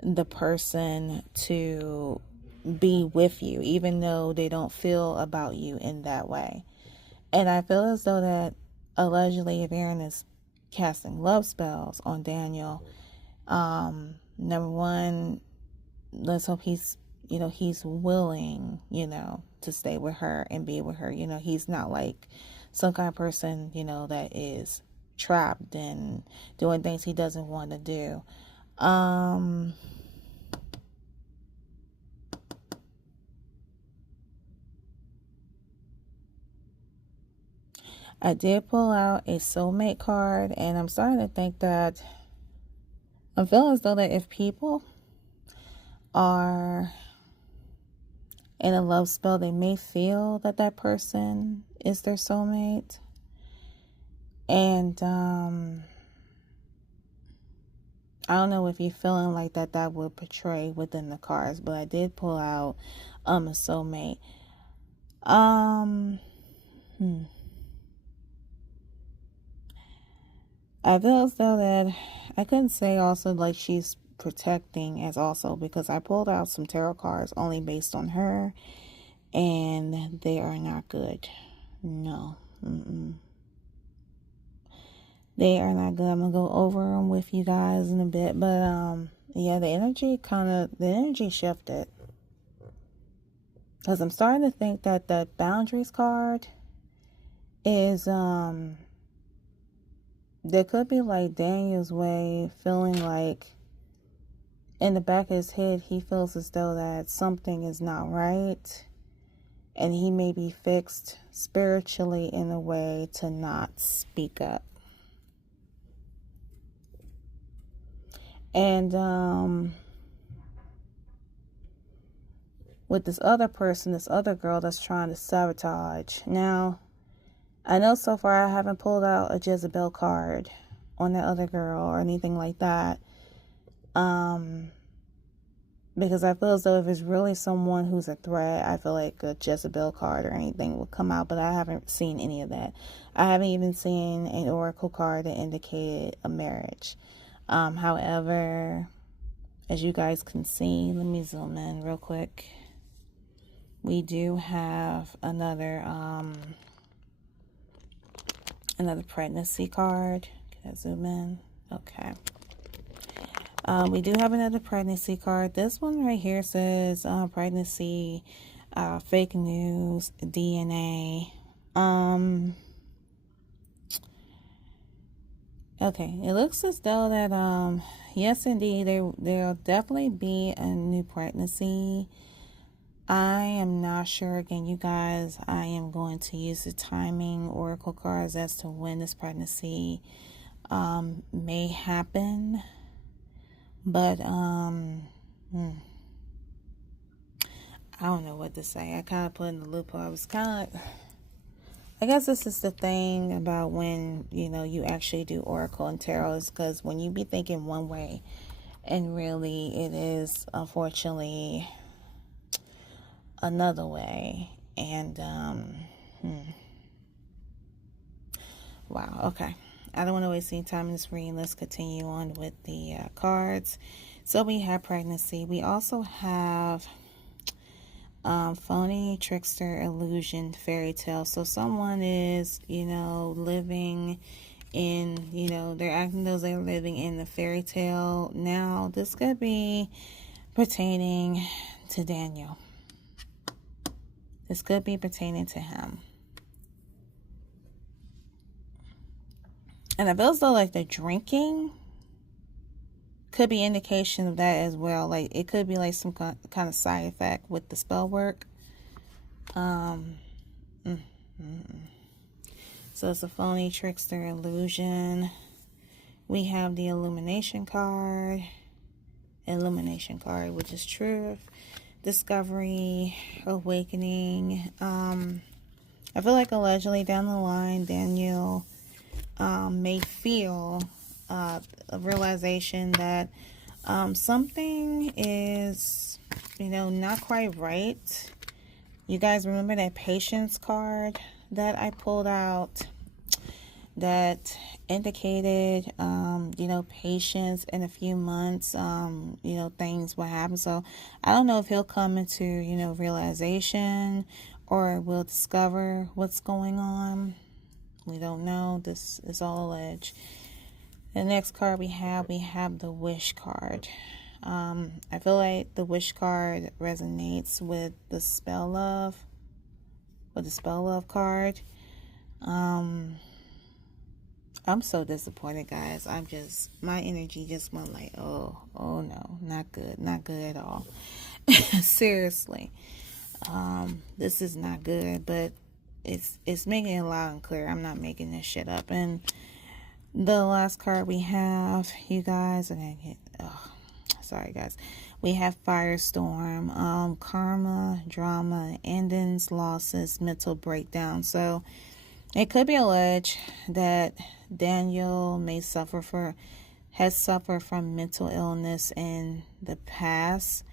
the person to be with you, even though they don't feel about you in that way. And I feel as though that allegedly, if Aaron is casting love spells on Daniel, number one, let's hope he's willing, to stay with her and be with her. He's not like some kind of person, that is trapped and doing things he doesn't want to do. I did pull out a soulmate card, and I'm starting to think that I feel as though that if people are in a love spell, they may feel that that person is their soulmate. And I don't know if you're feeling like that would portray within the cards, but I did pull out a soulmate. I feel as though that I couldn't say also like she's protecting as also, because I pulled out some tarot cards only based on her, and they are not good. No, They are not good. I'm going to go over them with you guys in a bit. But, yeah, the energy shifted. Because I'm starting to think that the boundaries card is, there could be like Daniel's way, feeling like in the back of his head, he feels as though that something is not right. And he may be fixed spiritually in a way to not speak up. And with this other person, this other girl that's trying to sabotage. Now, I know so far I haven't pulled out a Jezebel card on that other girl or anything like that. Because I feel as though if it's really someone who's a threat, I feel like a Jezebel card or anything will come out, but I haven't seen any of that. I haven't even seen an oracle card that indicated a marriage. However, as you guys can see, let me zoom in real quick. We do have another pregnancy card. Can I zoom in? Okay. We do have another pregnancy card. This one right here says pregnancy, fake news, DNA. Okay, it looks as though that yes, indeed, there'll definitely be a new pregnancy. I am not sure. Again, you guys, I am going to use the timing oracle cards as to when this pregnancy may happen. But, I don't know what to say. I kind of put in the loophole. I guess this is the thing about when, you actually do oracle and tarot, is because when you be thinking one way and really it is, unfortunately, another way. And, wow, okay. I don't want to waste any time in this reading. Let's continue on with the cards. So we have pregnancy. We also have phony, trickster, illusion, fairy tale. So someone is, living in, they're acting as they're living in the fairy tale. Now, this could be pertaining to Daniel. This could be pertaining to him. And I feel as though like the drinking could be indication of that as well. Like it could be like some kind of side effect with the spell work. So it's a phony, trickster, illusion. We have the illumination card, which is truth, discovery, awakening. I feel like allegedly down the line, Daniel may feel a realization that something is, not quite right. You guys remember that patience card that I pulled out that indicated, patience in a few months, things will happen. So I don't know if he'll come into, realization or will discover what's going on. We don't know. This is all alleged. The next card we have the wish card. I feel like the wish card resonates with the spell love, card. I'm so disappointed, guys. My energy just went like, oh no, not good at all. Seriously. This is not good, but it's making it loud and clear. I'm not making this shit up. And the last card we have, you guys, sorry guys. We have firestorm, karma, drama, endings, losses, mental breakdown. So it could be alleged that Daniel has suffered from mental illness in the past.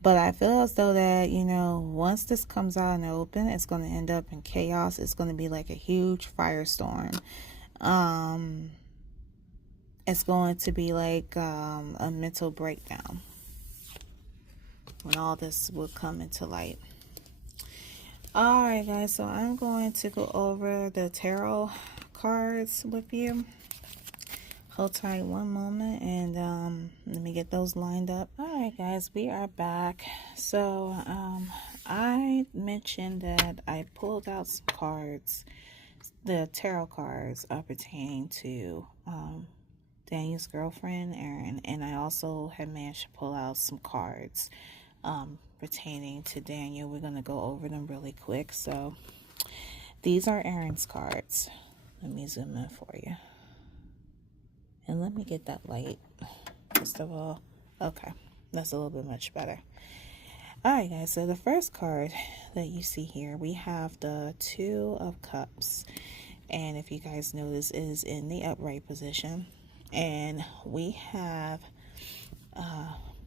But I feel as though that, once this comes out in the open, it's going to end up in chaos. It's going to be like a huge firestorm. It's going to be like a mental breakdown when all this will come into light. Alright guys, so I'm going to go over the tarot cards with you. Hold tight one moment and let me get those lined up. Alright guys, we are back. So I mentioned that I pulled out some cards. The tarot cards are pertaining to Daniel's girlfriend, Erin, and I also had managed to pull out some cards pertaining to Daniel. We're going to go over them really quick. So these are Erin's cards. Let me zoom in for you. And let me get that light, first of all. Okay, that's a little bit much better. Alright guys, so the first card that you see here, we have the Two of Cups. And if you guys notice, it is in the upright position. And we have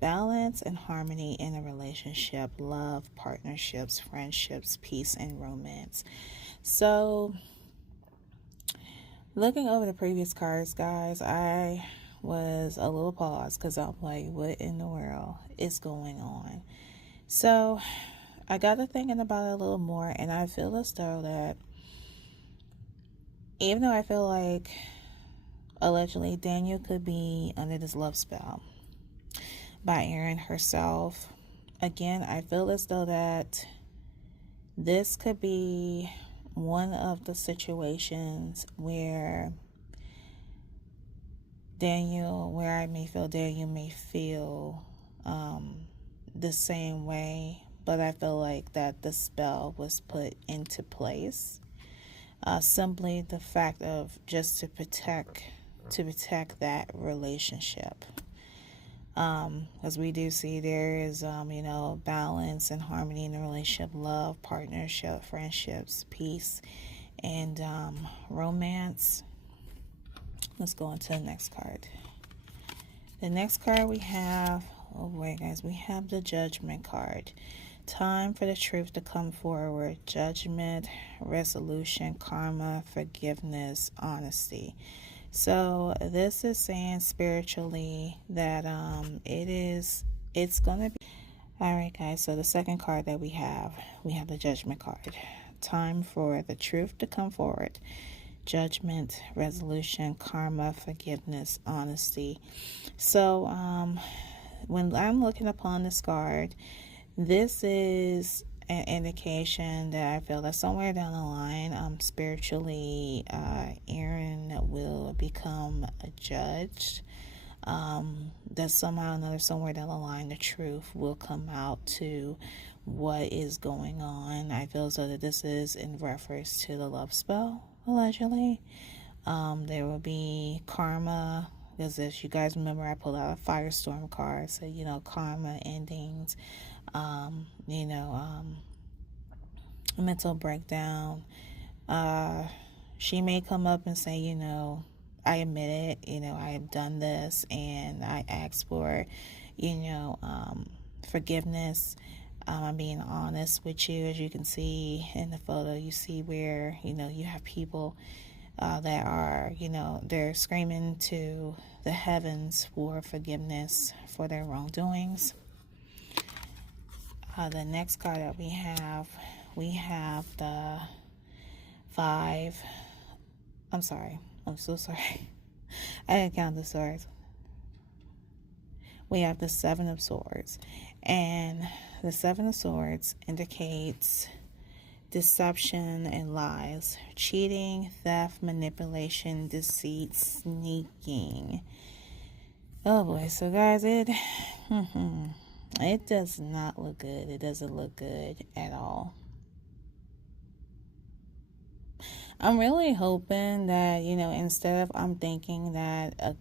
balance and harmony in a relationship, love, partnerships, friendships, peace, and romance. So, looking over the previous cards, guys, I was a little paused because I'm like, what in the world is going on? So, I got to thinking about it a little more, and I feel as though that even though I feel like allegedly Daniel could be under this love spell by Erin herself, again, I feel as though that this could be one of the situations where I may feel Daniel may feel the same way, but I feel like that the spell was put into place. Simply the fact of just to protect that relationship. As we do see, there is, balance and harmony in the relationship, love, partnership, friendships, peace, and romance. Let's go on to the next card. The next card we have, oh boy, guys, we have the Judgment card. Time for the truth to come forward. Judgment, resolution, karma, forgiveness, honesty. So this is saying spiritually that it's gonna be. All right, guys, so the second card that we have the Judgment card. Time for the truth to come forward. Judgment, resolution, karma, forgiveness, honesty. So when I'm looking upon this card, this is an indication that I feel that somewhere down the line, spiritually, Erin will become a judge. That somehow or another, somewhere down the line, the truth will come out to what is going on. I feel so that this is in reference to the love spell, allegedly. There will be karma, because as you guys remember, I pulled out a firestorm card, so karma, endings, mental breakdown. She may come up and say, I admit it, I have done this, and I ask for, forgiveness. I'm being honest with you. As you can see in the photo, you see where, you have people that are, they're screaming to the heavens for forgiveness for their wrongdoings. The next card that we have the I'm so sorry. I didn't count the swords. We have the Seven of Swords. And the Seven of Swords indicates deception and lies, cheating, theft, manipulation, deceit, sneaking. Oh boy, so guys, it does not look good. It doesn't look good at all. I'm really hoping that, instead of, I'm thinking that,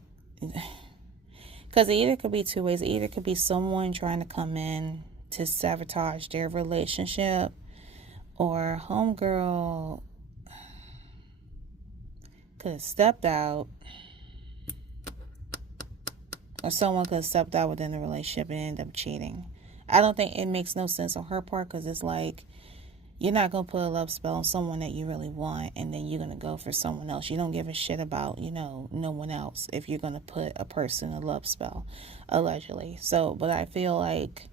because it either could be two ways. It either could be someone trying to come in to sabotage their relationship, or homegirl could have stepped out, or someone could have stepped out within the relationship and ended up cheating. I don't think it makes no sense on her part, because it's like, you're not going to put a love spell on someone that you really want, and then you're going to go for someone else. You don't give a shit about, no one else if you're going to put a person in a love spell, allegedly. So, but I feel like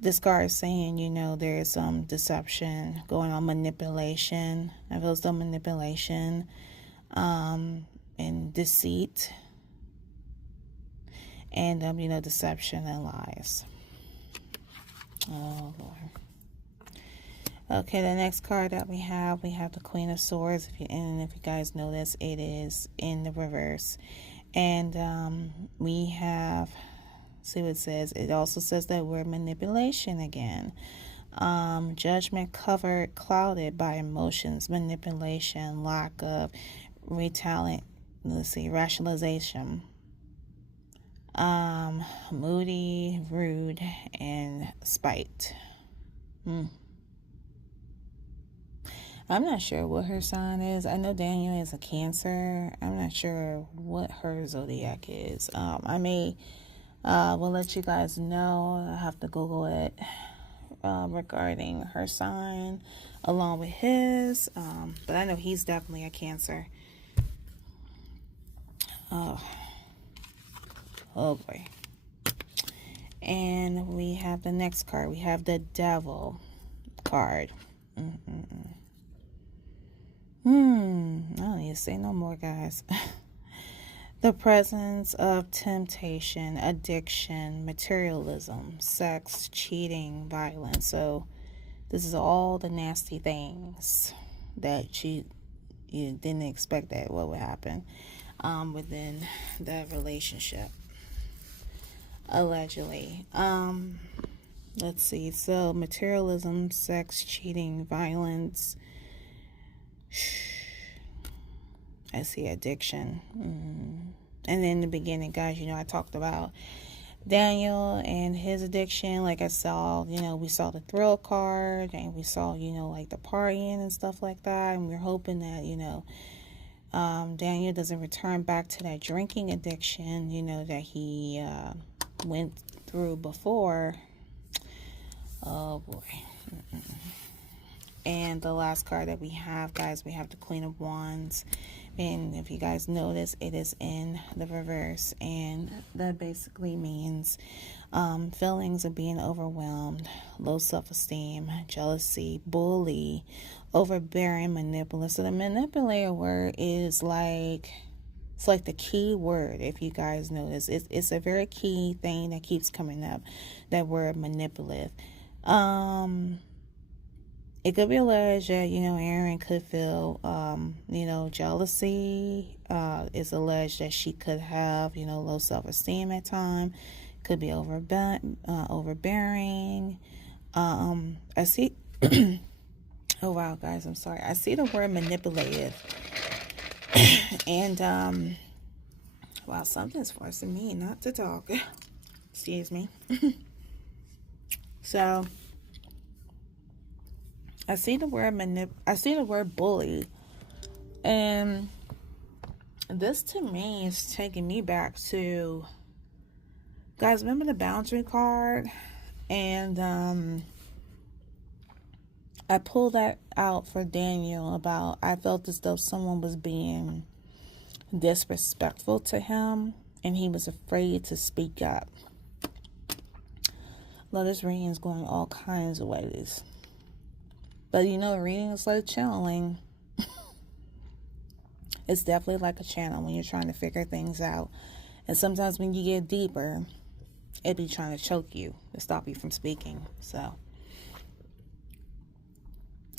this card is saying, you know, there is some deception going on, manipulation. I feel some manipulation, and deceit, and you know, deception and lies. Oh Lord. Okay, the next card that we have the Queen of Swords. If you guys notice, it is in the reverse, and we have, see what it says. It also says that word manipulation again. Judgment covered, clouded by emotions, manipulation, lack of rationalization. Moody, rude, and spite. I'm not sure what her sign is. I know Daniel is a Cancer. I'm not sure what her zodiac is. I may will let you guys know. I have to Google it regarding her sign along with his. But I know he's definitely a Cancer. Oh boy. And we have the next card. We have the Devil card. I don't need to say no more, guys. The presence of temptation, addiction, materialism, sex, cheating, violence. So this is all the nasty things that you didn't expect that what would happen within that relationship, allegedly. Let's see. So materialism, sex, cheating, violence. I see addiction. And then in the beginning, guys, you know, I talked about Daniel and his addiction. Like I saw, you know, we saw the thrill card, and we saw, you know, like the partying and stuff like that. And we're hoping that, you know, Daniel doesn't return back to that drinking addiction, you know, that he went through before. Oh boy. And the last card that we have, guys, we have the Queen of Wands. And if you guys notice, it is in the reverse. And that basically means feelings of being overwhelmed, low self-esteem, jealousy, bully, overbearing, manipulative. So the manipulator word is like, it's like the key word, if you guys notice. It's a very key thing that keeps coming up, that word manipulative. It could be alleged that, you know, Aaron could feel, you know, jealousy. It's alleged that she could have, you know, low self-esteem at times. Could be overbearing. I see, oh wow, guys, I'm sorry. I see the word manipulative. And, wow, something's forcing me not to talk. Excuse me. So, I see the word bully, and this to me is taking me back to, guys, remember the boundary card? And I pulled that out for Daniel about, I felt as though someone was being disrespectful to him, and he was afraid to speak up. Well, this reading is going all kinds of ways. But, you know, reading is like channeling. It's definitely like a channel when you're trying to figure things out. And sometimes when you get deeper, it be trying to choke you to stop you from speaking. So,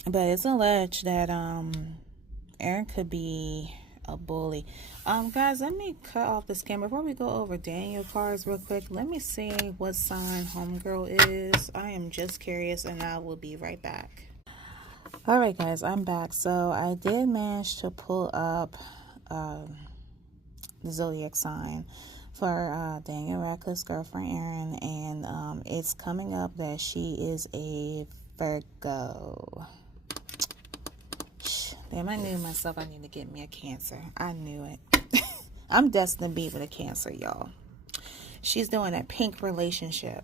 but it's alleged that Aaron could be a bully. Guys, let me cut off the scan before we go over Daniel cards real quick. Let me see what sign homegirl is. I am just curious, and I will be right back. Alright, guys, I'm back. So I did manage to pull up the zodiac sign for Daniel Radcliffe's girlfriend Erin, and it's coming up that she is a Virgo. Damn, I knew myself I need to get me a Cancer. I knew it. I'm destined to be with a Cancer, y'all. She's doing a pink relationship.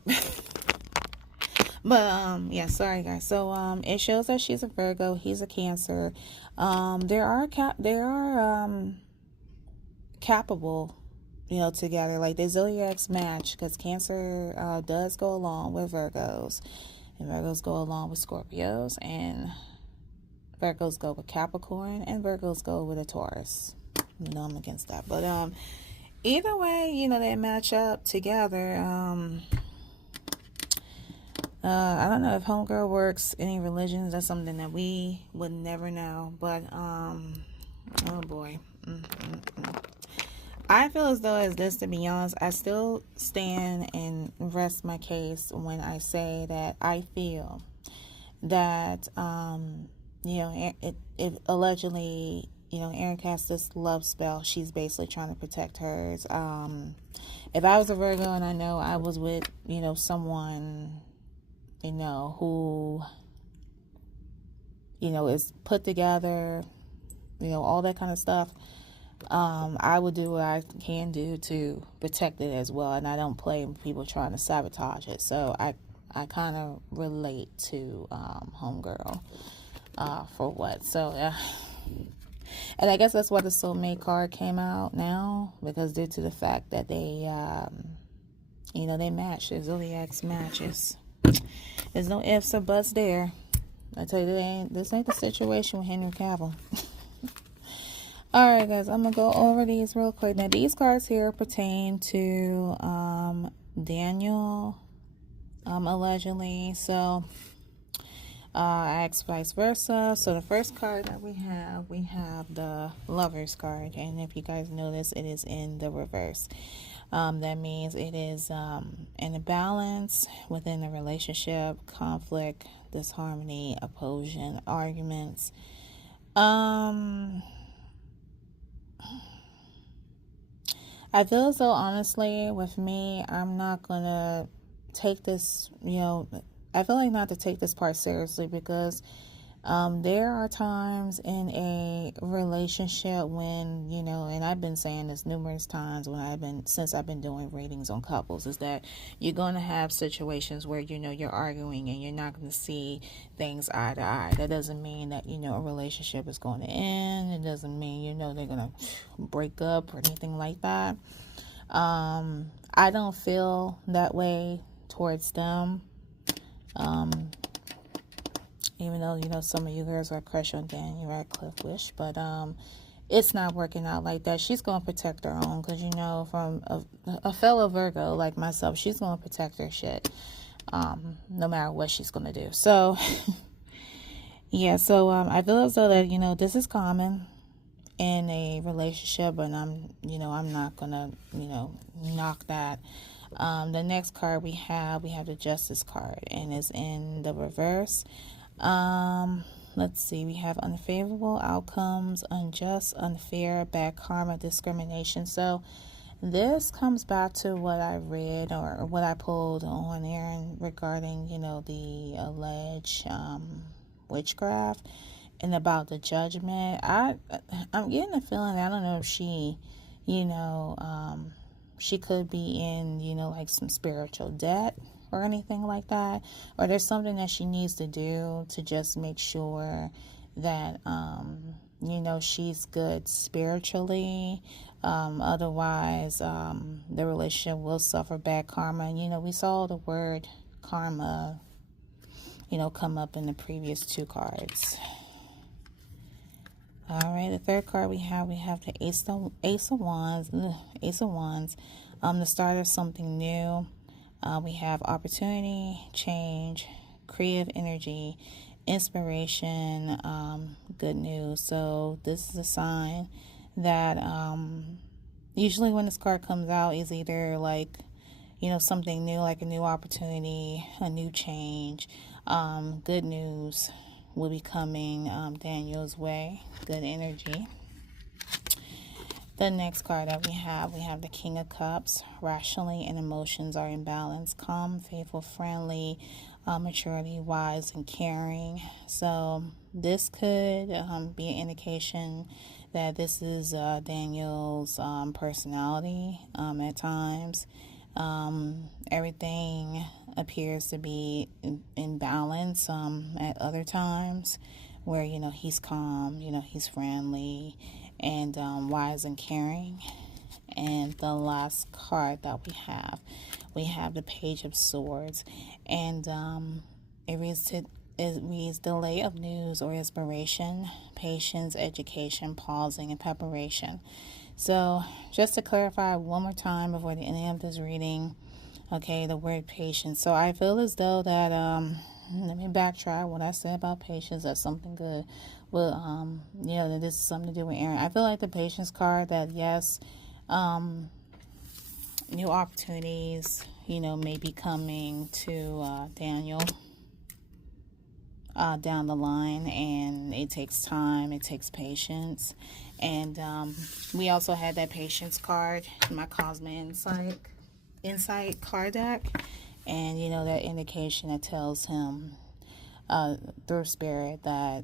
But, yeah, sorry, guys. So, it shows that she's a Virgo. He's a Cancer. There are capable together, like the zodiacs match, because Cancer does go along with Virgos, and Virgos go along with Scorpios, and Virgos go with Capricorn, and Virgos go with a Taurus. I'm against that, but either way, they match up together. I don't know if homegirl works any religions. That's something that we would never know, but oh boy. I feel as though as this, to be honest, I still stand and rest my case when I say that I feel that, if allegedly, Aaron cast this love spell, she's basically trying to protect hers. If I was a Virgo and I know I was with, someone, who, is put together, all that kind of stuff, I would do what I can do to protect it as well, and I don't play with people trying to sabotage it. So I kind of relate to homegirl for what. So and I guess that's why the soulmate card came out now, because due to the fact that they they match, the zodiacs matches. There's no ifs or buts there. I tell you, this ain't the situation with Henry Cavill. Alright guys, I'm going to go over these real quick. Now these cards here pertain to Daniel, allegedly. So I asked vice versa. So the first card that we have the Lovers card. And if you guys notice, it is in the reverse. That means it is an imbalance within the relationship, conflict, disharmony, opposition, arguments. I feel as though, honestly, with me, I'm not going to take this, I feel like not to take this part seriously, because there are times in a relationship when, and I've been saying this numerous times since I've been doing readings on couples, is that you're going to have situations where, you're arguing and you're not going to see things eye to eye. That doesn't mean that, a relationship is going to end. It doesn't mean, they're going to break up or anything like that. I don't feel that way towards them. Even though, some of you girls are crush on Daniel Radcliffe wish, but it's not working out like that. She's going to protect her own, because, from a fellow Virgo like myself, she's going to protect her shit, no matter what she's going to do. So, yeah, so I feel as though that, this is common in a relationship, and I'm not going to, knock that. The next card we have the Justice card, and it's in the reverse. Let's see, we have unfavorable outcomes, unjust, unfair, bad karma, discrimination. So this comes back to what I read or what I pulled on Aaron regarding, the alleged witchcraft and about the judgment. I'm getting a feeling, I don't know if she, she could be in, like some spiritual debt or anything like that, or there's something that she needs to do to just make sure that she's good spiritually. Otherwise the relationship will suffer bad karma. And we saw the word karma come up in the previous two cards. All right, the third card we have the Ace of Wands. The start of something new. We have opportunity, change, creative energy, inspiration, good news. So this is a sign that usually when this card comes out is either like, something new, like a new opportunity, a new change, good news will be coming Daniel's way, good energy. The next card that we have the King of Cups. Rationally and emotions are in balance. Calm, faithful, friendly, maturity, wise, and caring. So this could be an indication that this is Daniel's personality at times. Everything appears to be in balance at other times, where he's calm, he's friendly, and wise and caring. And the last card that we have the Page of Swords. And it reads delay of news or inspiration, patience, education, pausing, and preparation. So just to clarify one more time before the end of this reading, okay, the word patience. So I feel as though that, let me backtrack what I said about patience. That's something good. Well, you know, that this is something to do with Aaron. I feel like the patience card, that yes, new opportunities, you know, may be coming to Daniel down the line, and it takes time, it takes patience. And we also had that patience card in my Cosmic Insight card deck, and you know, that indication that tells him through spirit that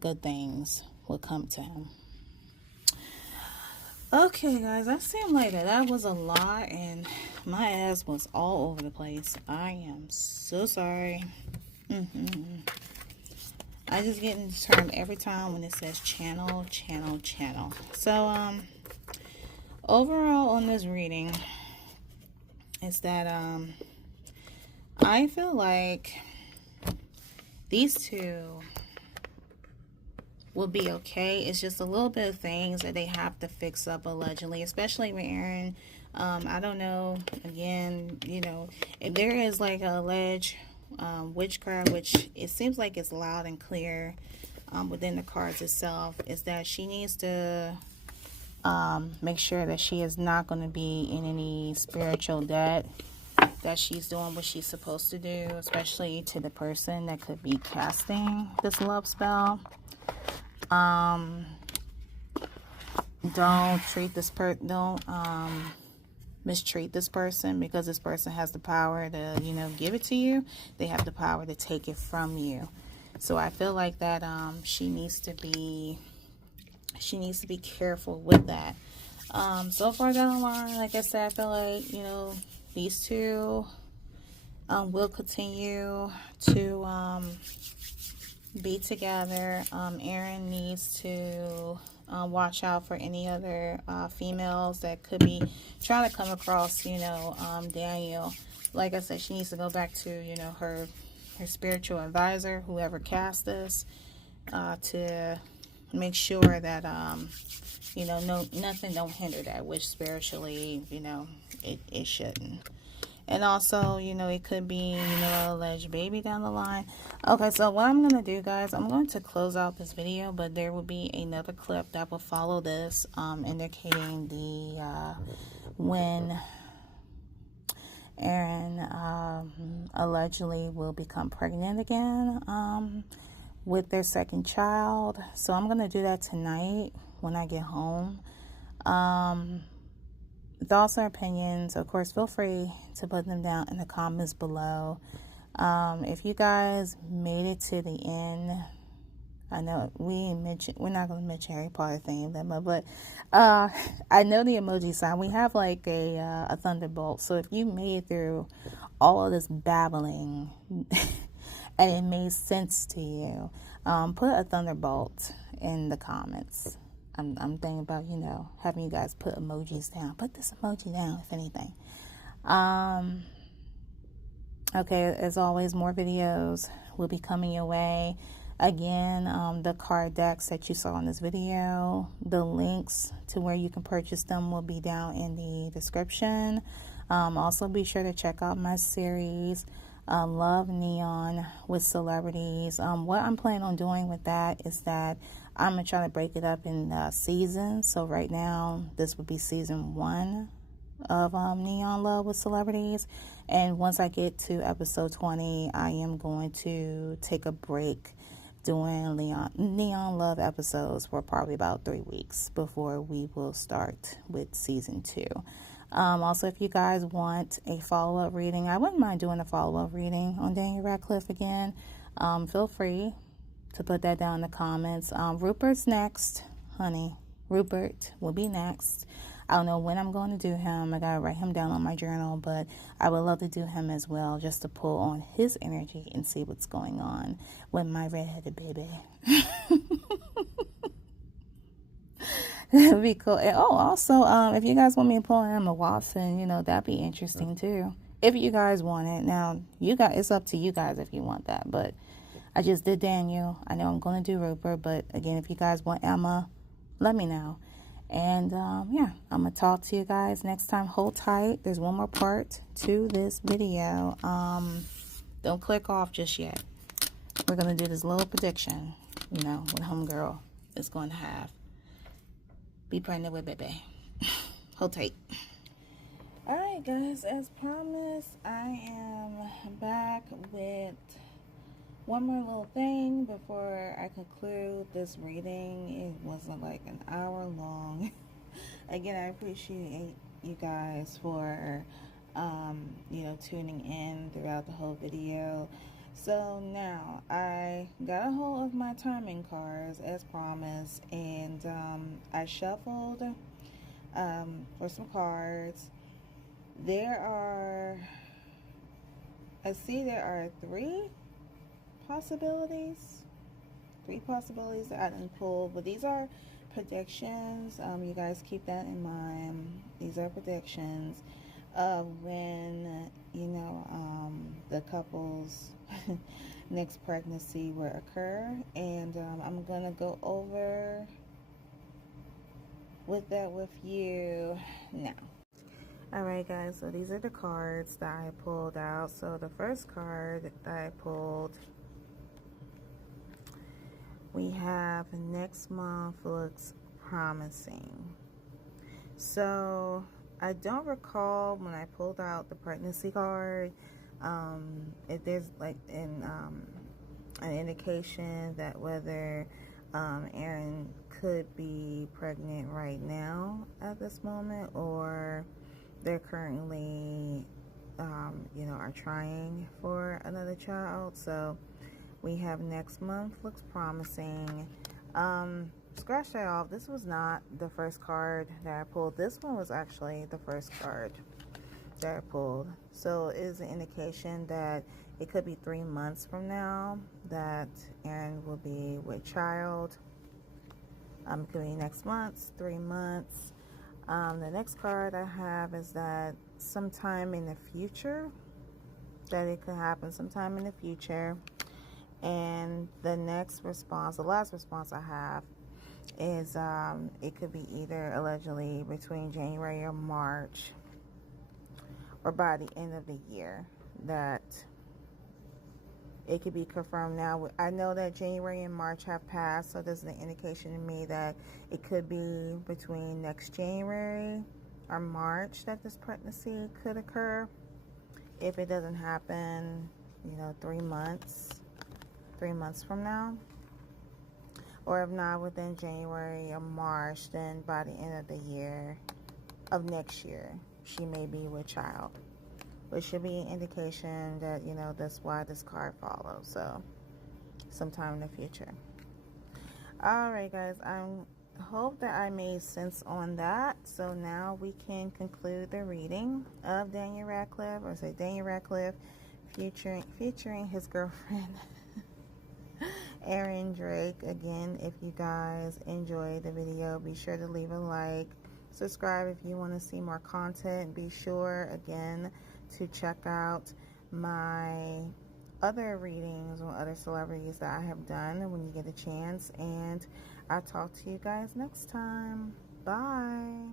good things will come to him. Okay, guys, that seemed like that was a lot, and my ass was all over the place. I am so sorry. I just get in the term every time when it says channel. So, overall on this reading is that I feel like these two will be okay. It's just a little bit of things that they have to fix up, allegedly, especially with Aaron. I don't know, again, you know, if there is like a alleged witchcraft, which it seems like it's loud and clear within the cards itself, is that she needs to make sure that she is not going to be in any spiritual debt, that she's doing what she's supposed to do, especially to the person that could be casting this love spell. Don't mistreat this person, because this person has the power to, you know, give it to you. They have the power to take it from you. So I feel like that she needs to be careful with that. So far down the line, like I said, I feel like, you know, these two will continue to be together. Aaron needs to watch out for any other females that could be trying to come across, you know, Daniel. Like I said, she needs to go back to, you know, her spiritual advisor, whoever cast this, to make sure that you know, nothing don't hinder that, which spiritually, you know, it shouldn't. And also, you know, it could be, you know, an alleged baby down the line. Okay, so what I'm going to do, guys, I'm going to close out this video, but there will be another clip that will follow this, indicating the, when Erin allegedly will become pregnant again, with their second child. So I'm going to do that tonight when I get home. Thoughts or opinions, of course, feel free to put them down in the comments below. If you guys made it to the end, I know we're not going to mention Harry Potter thing, but I know the emoji sign. We have like a thunderbolt. So if you made it through all of this babbling and it made sense to you, put a thunderbolt in the comments. I'm thinking about, you know, having you guys put emojis down. Put this emoji down, if anything. Okay, as always, more videos will be coming your way. Again, the card decks that you saw in this video, the links to where you can purchase them will be down in the description. Also, be sure to check out my series, Love Neon with Celebrities. What I'm planning on doing with that is that I'm going to try to break it up in seasons. So right now, this would be season 1 of Neon Love with Celebrities. And once I get to episode 20, I am going to take a break doing Neon Love episodes for probably about 3 weeks before we will start with season 2. Also, if you guys want a follow-up reading, I wouldn't mind doing a follow-up reading on Daniel Radcliffe again. Feel free to put that down in the comments. Rupert's next, honey. Rupert will be next. I don't know when I'm going to do him. I gotta write him down on my journal, but I would love to do him as well, just to pull on his energy and see what's going on with my redheaded baby. That'd be cool. And, oh, also, if you guys want me to pull Emma Watson, you know, that'd be interesting too. If you guys want it. Now, it's up to you guys if you want that. But I just did Daniel. I know I'm going to do Rupert. But again, if you guys want Emma, let me know. And yeah, I'm going to talk to you guys next time. Hold tight. There's one more part to this video. Don't click off just yet. We're going to do this little prediction, you know, what homegirl is going to have. Be pregnant with baby. Hold tight. Alright guys, as promised, I am back with one more little thing before I conclude this reading. It wasn't like an hour long. Again, I appreciate you guys for you know, tuning in throughout the whole video. So now I got a hold of my timing cards as promised, and I shuffled for some cards. I see there are three possibilities that I didn't pull, but these are predictions. You guys keep that in mind. These are predictions of when, you know, the couple's next pregnancy will occur, and I'm gonna go over with that with you now. Alright guys, so these are the cards that I pulled out. So the first card that I pulled, we have next month looks promising. So I don't recall when I pulled out the pregnancy card if there's like an indication that whether Erin could be pregnant right now at this moment, or they're currently you know, are trying for another child. So we have next month looks promising. Scratch that off. This was not the first card that I pulled. This one was actually the first card that I pulled. So it is an indication that it could be 3 months from now that Erin will be with child. It could be next month, 3 months. The next card I have is that sometime in the future, that it could happen sometime in the future. And the next response, the last response I have is it could be either allegedly between January or March, or by the end of the year, that it could be confirmed. Now, I know that January and March have passed, so there's an indication to me that it could be between next January or March that this pregnancy could occur. If it doesn't happen, you know, 3 months from now. Or if not within January or March, then by the end of the year of next year, she may be with child. Which should be an indication that, you know, that's why this card follows. So, sometime in the future. Alright, guys. I hope that I made sense on that. So now we can conclude the reading of Daniel Radcliffe, or say Daniel Radcliffe, featuring his girlfriend, Erin Drake. Again, if you guys enjoyed the video, be sure to leave a like. Subscribe if you want to see more content. Be sure, again, to check out my other readings on other celebrities that I have done when you get a chance. And I'll talk to you guys next time. Bye.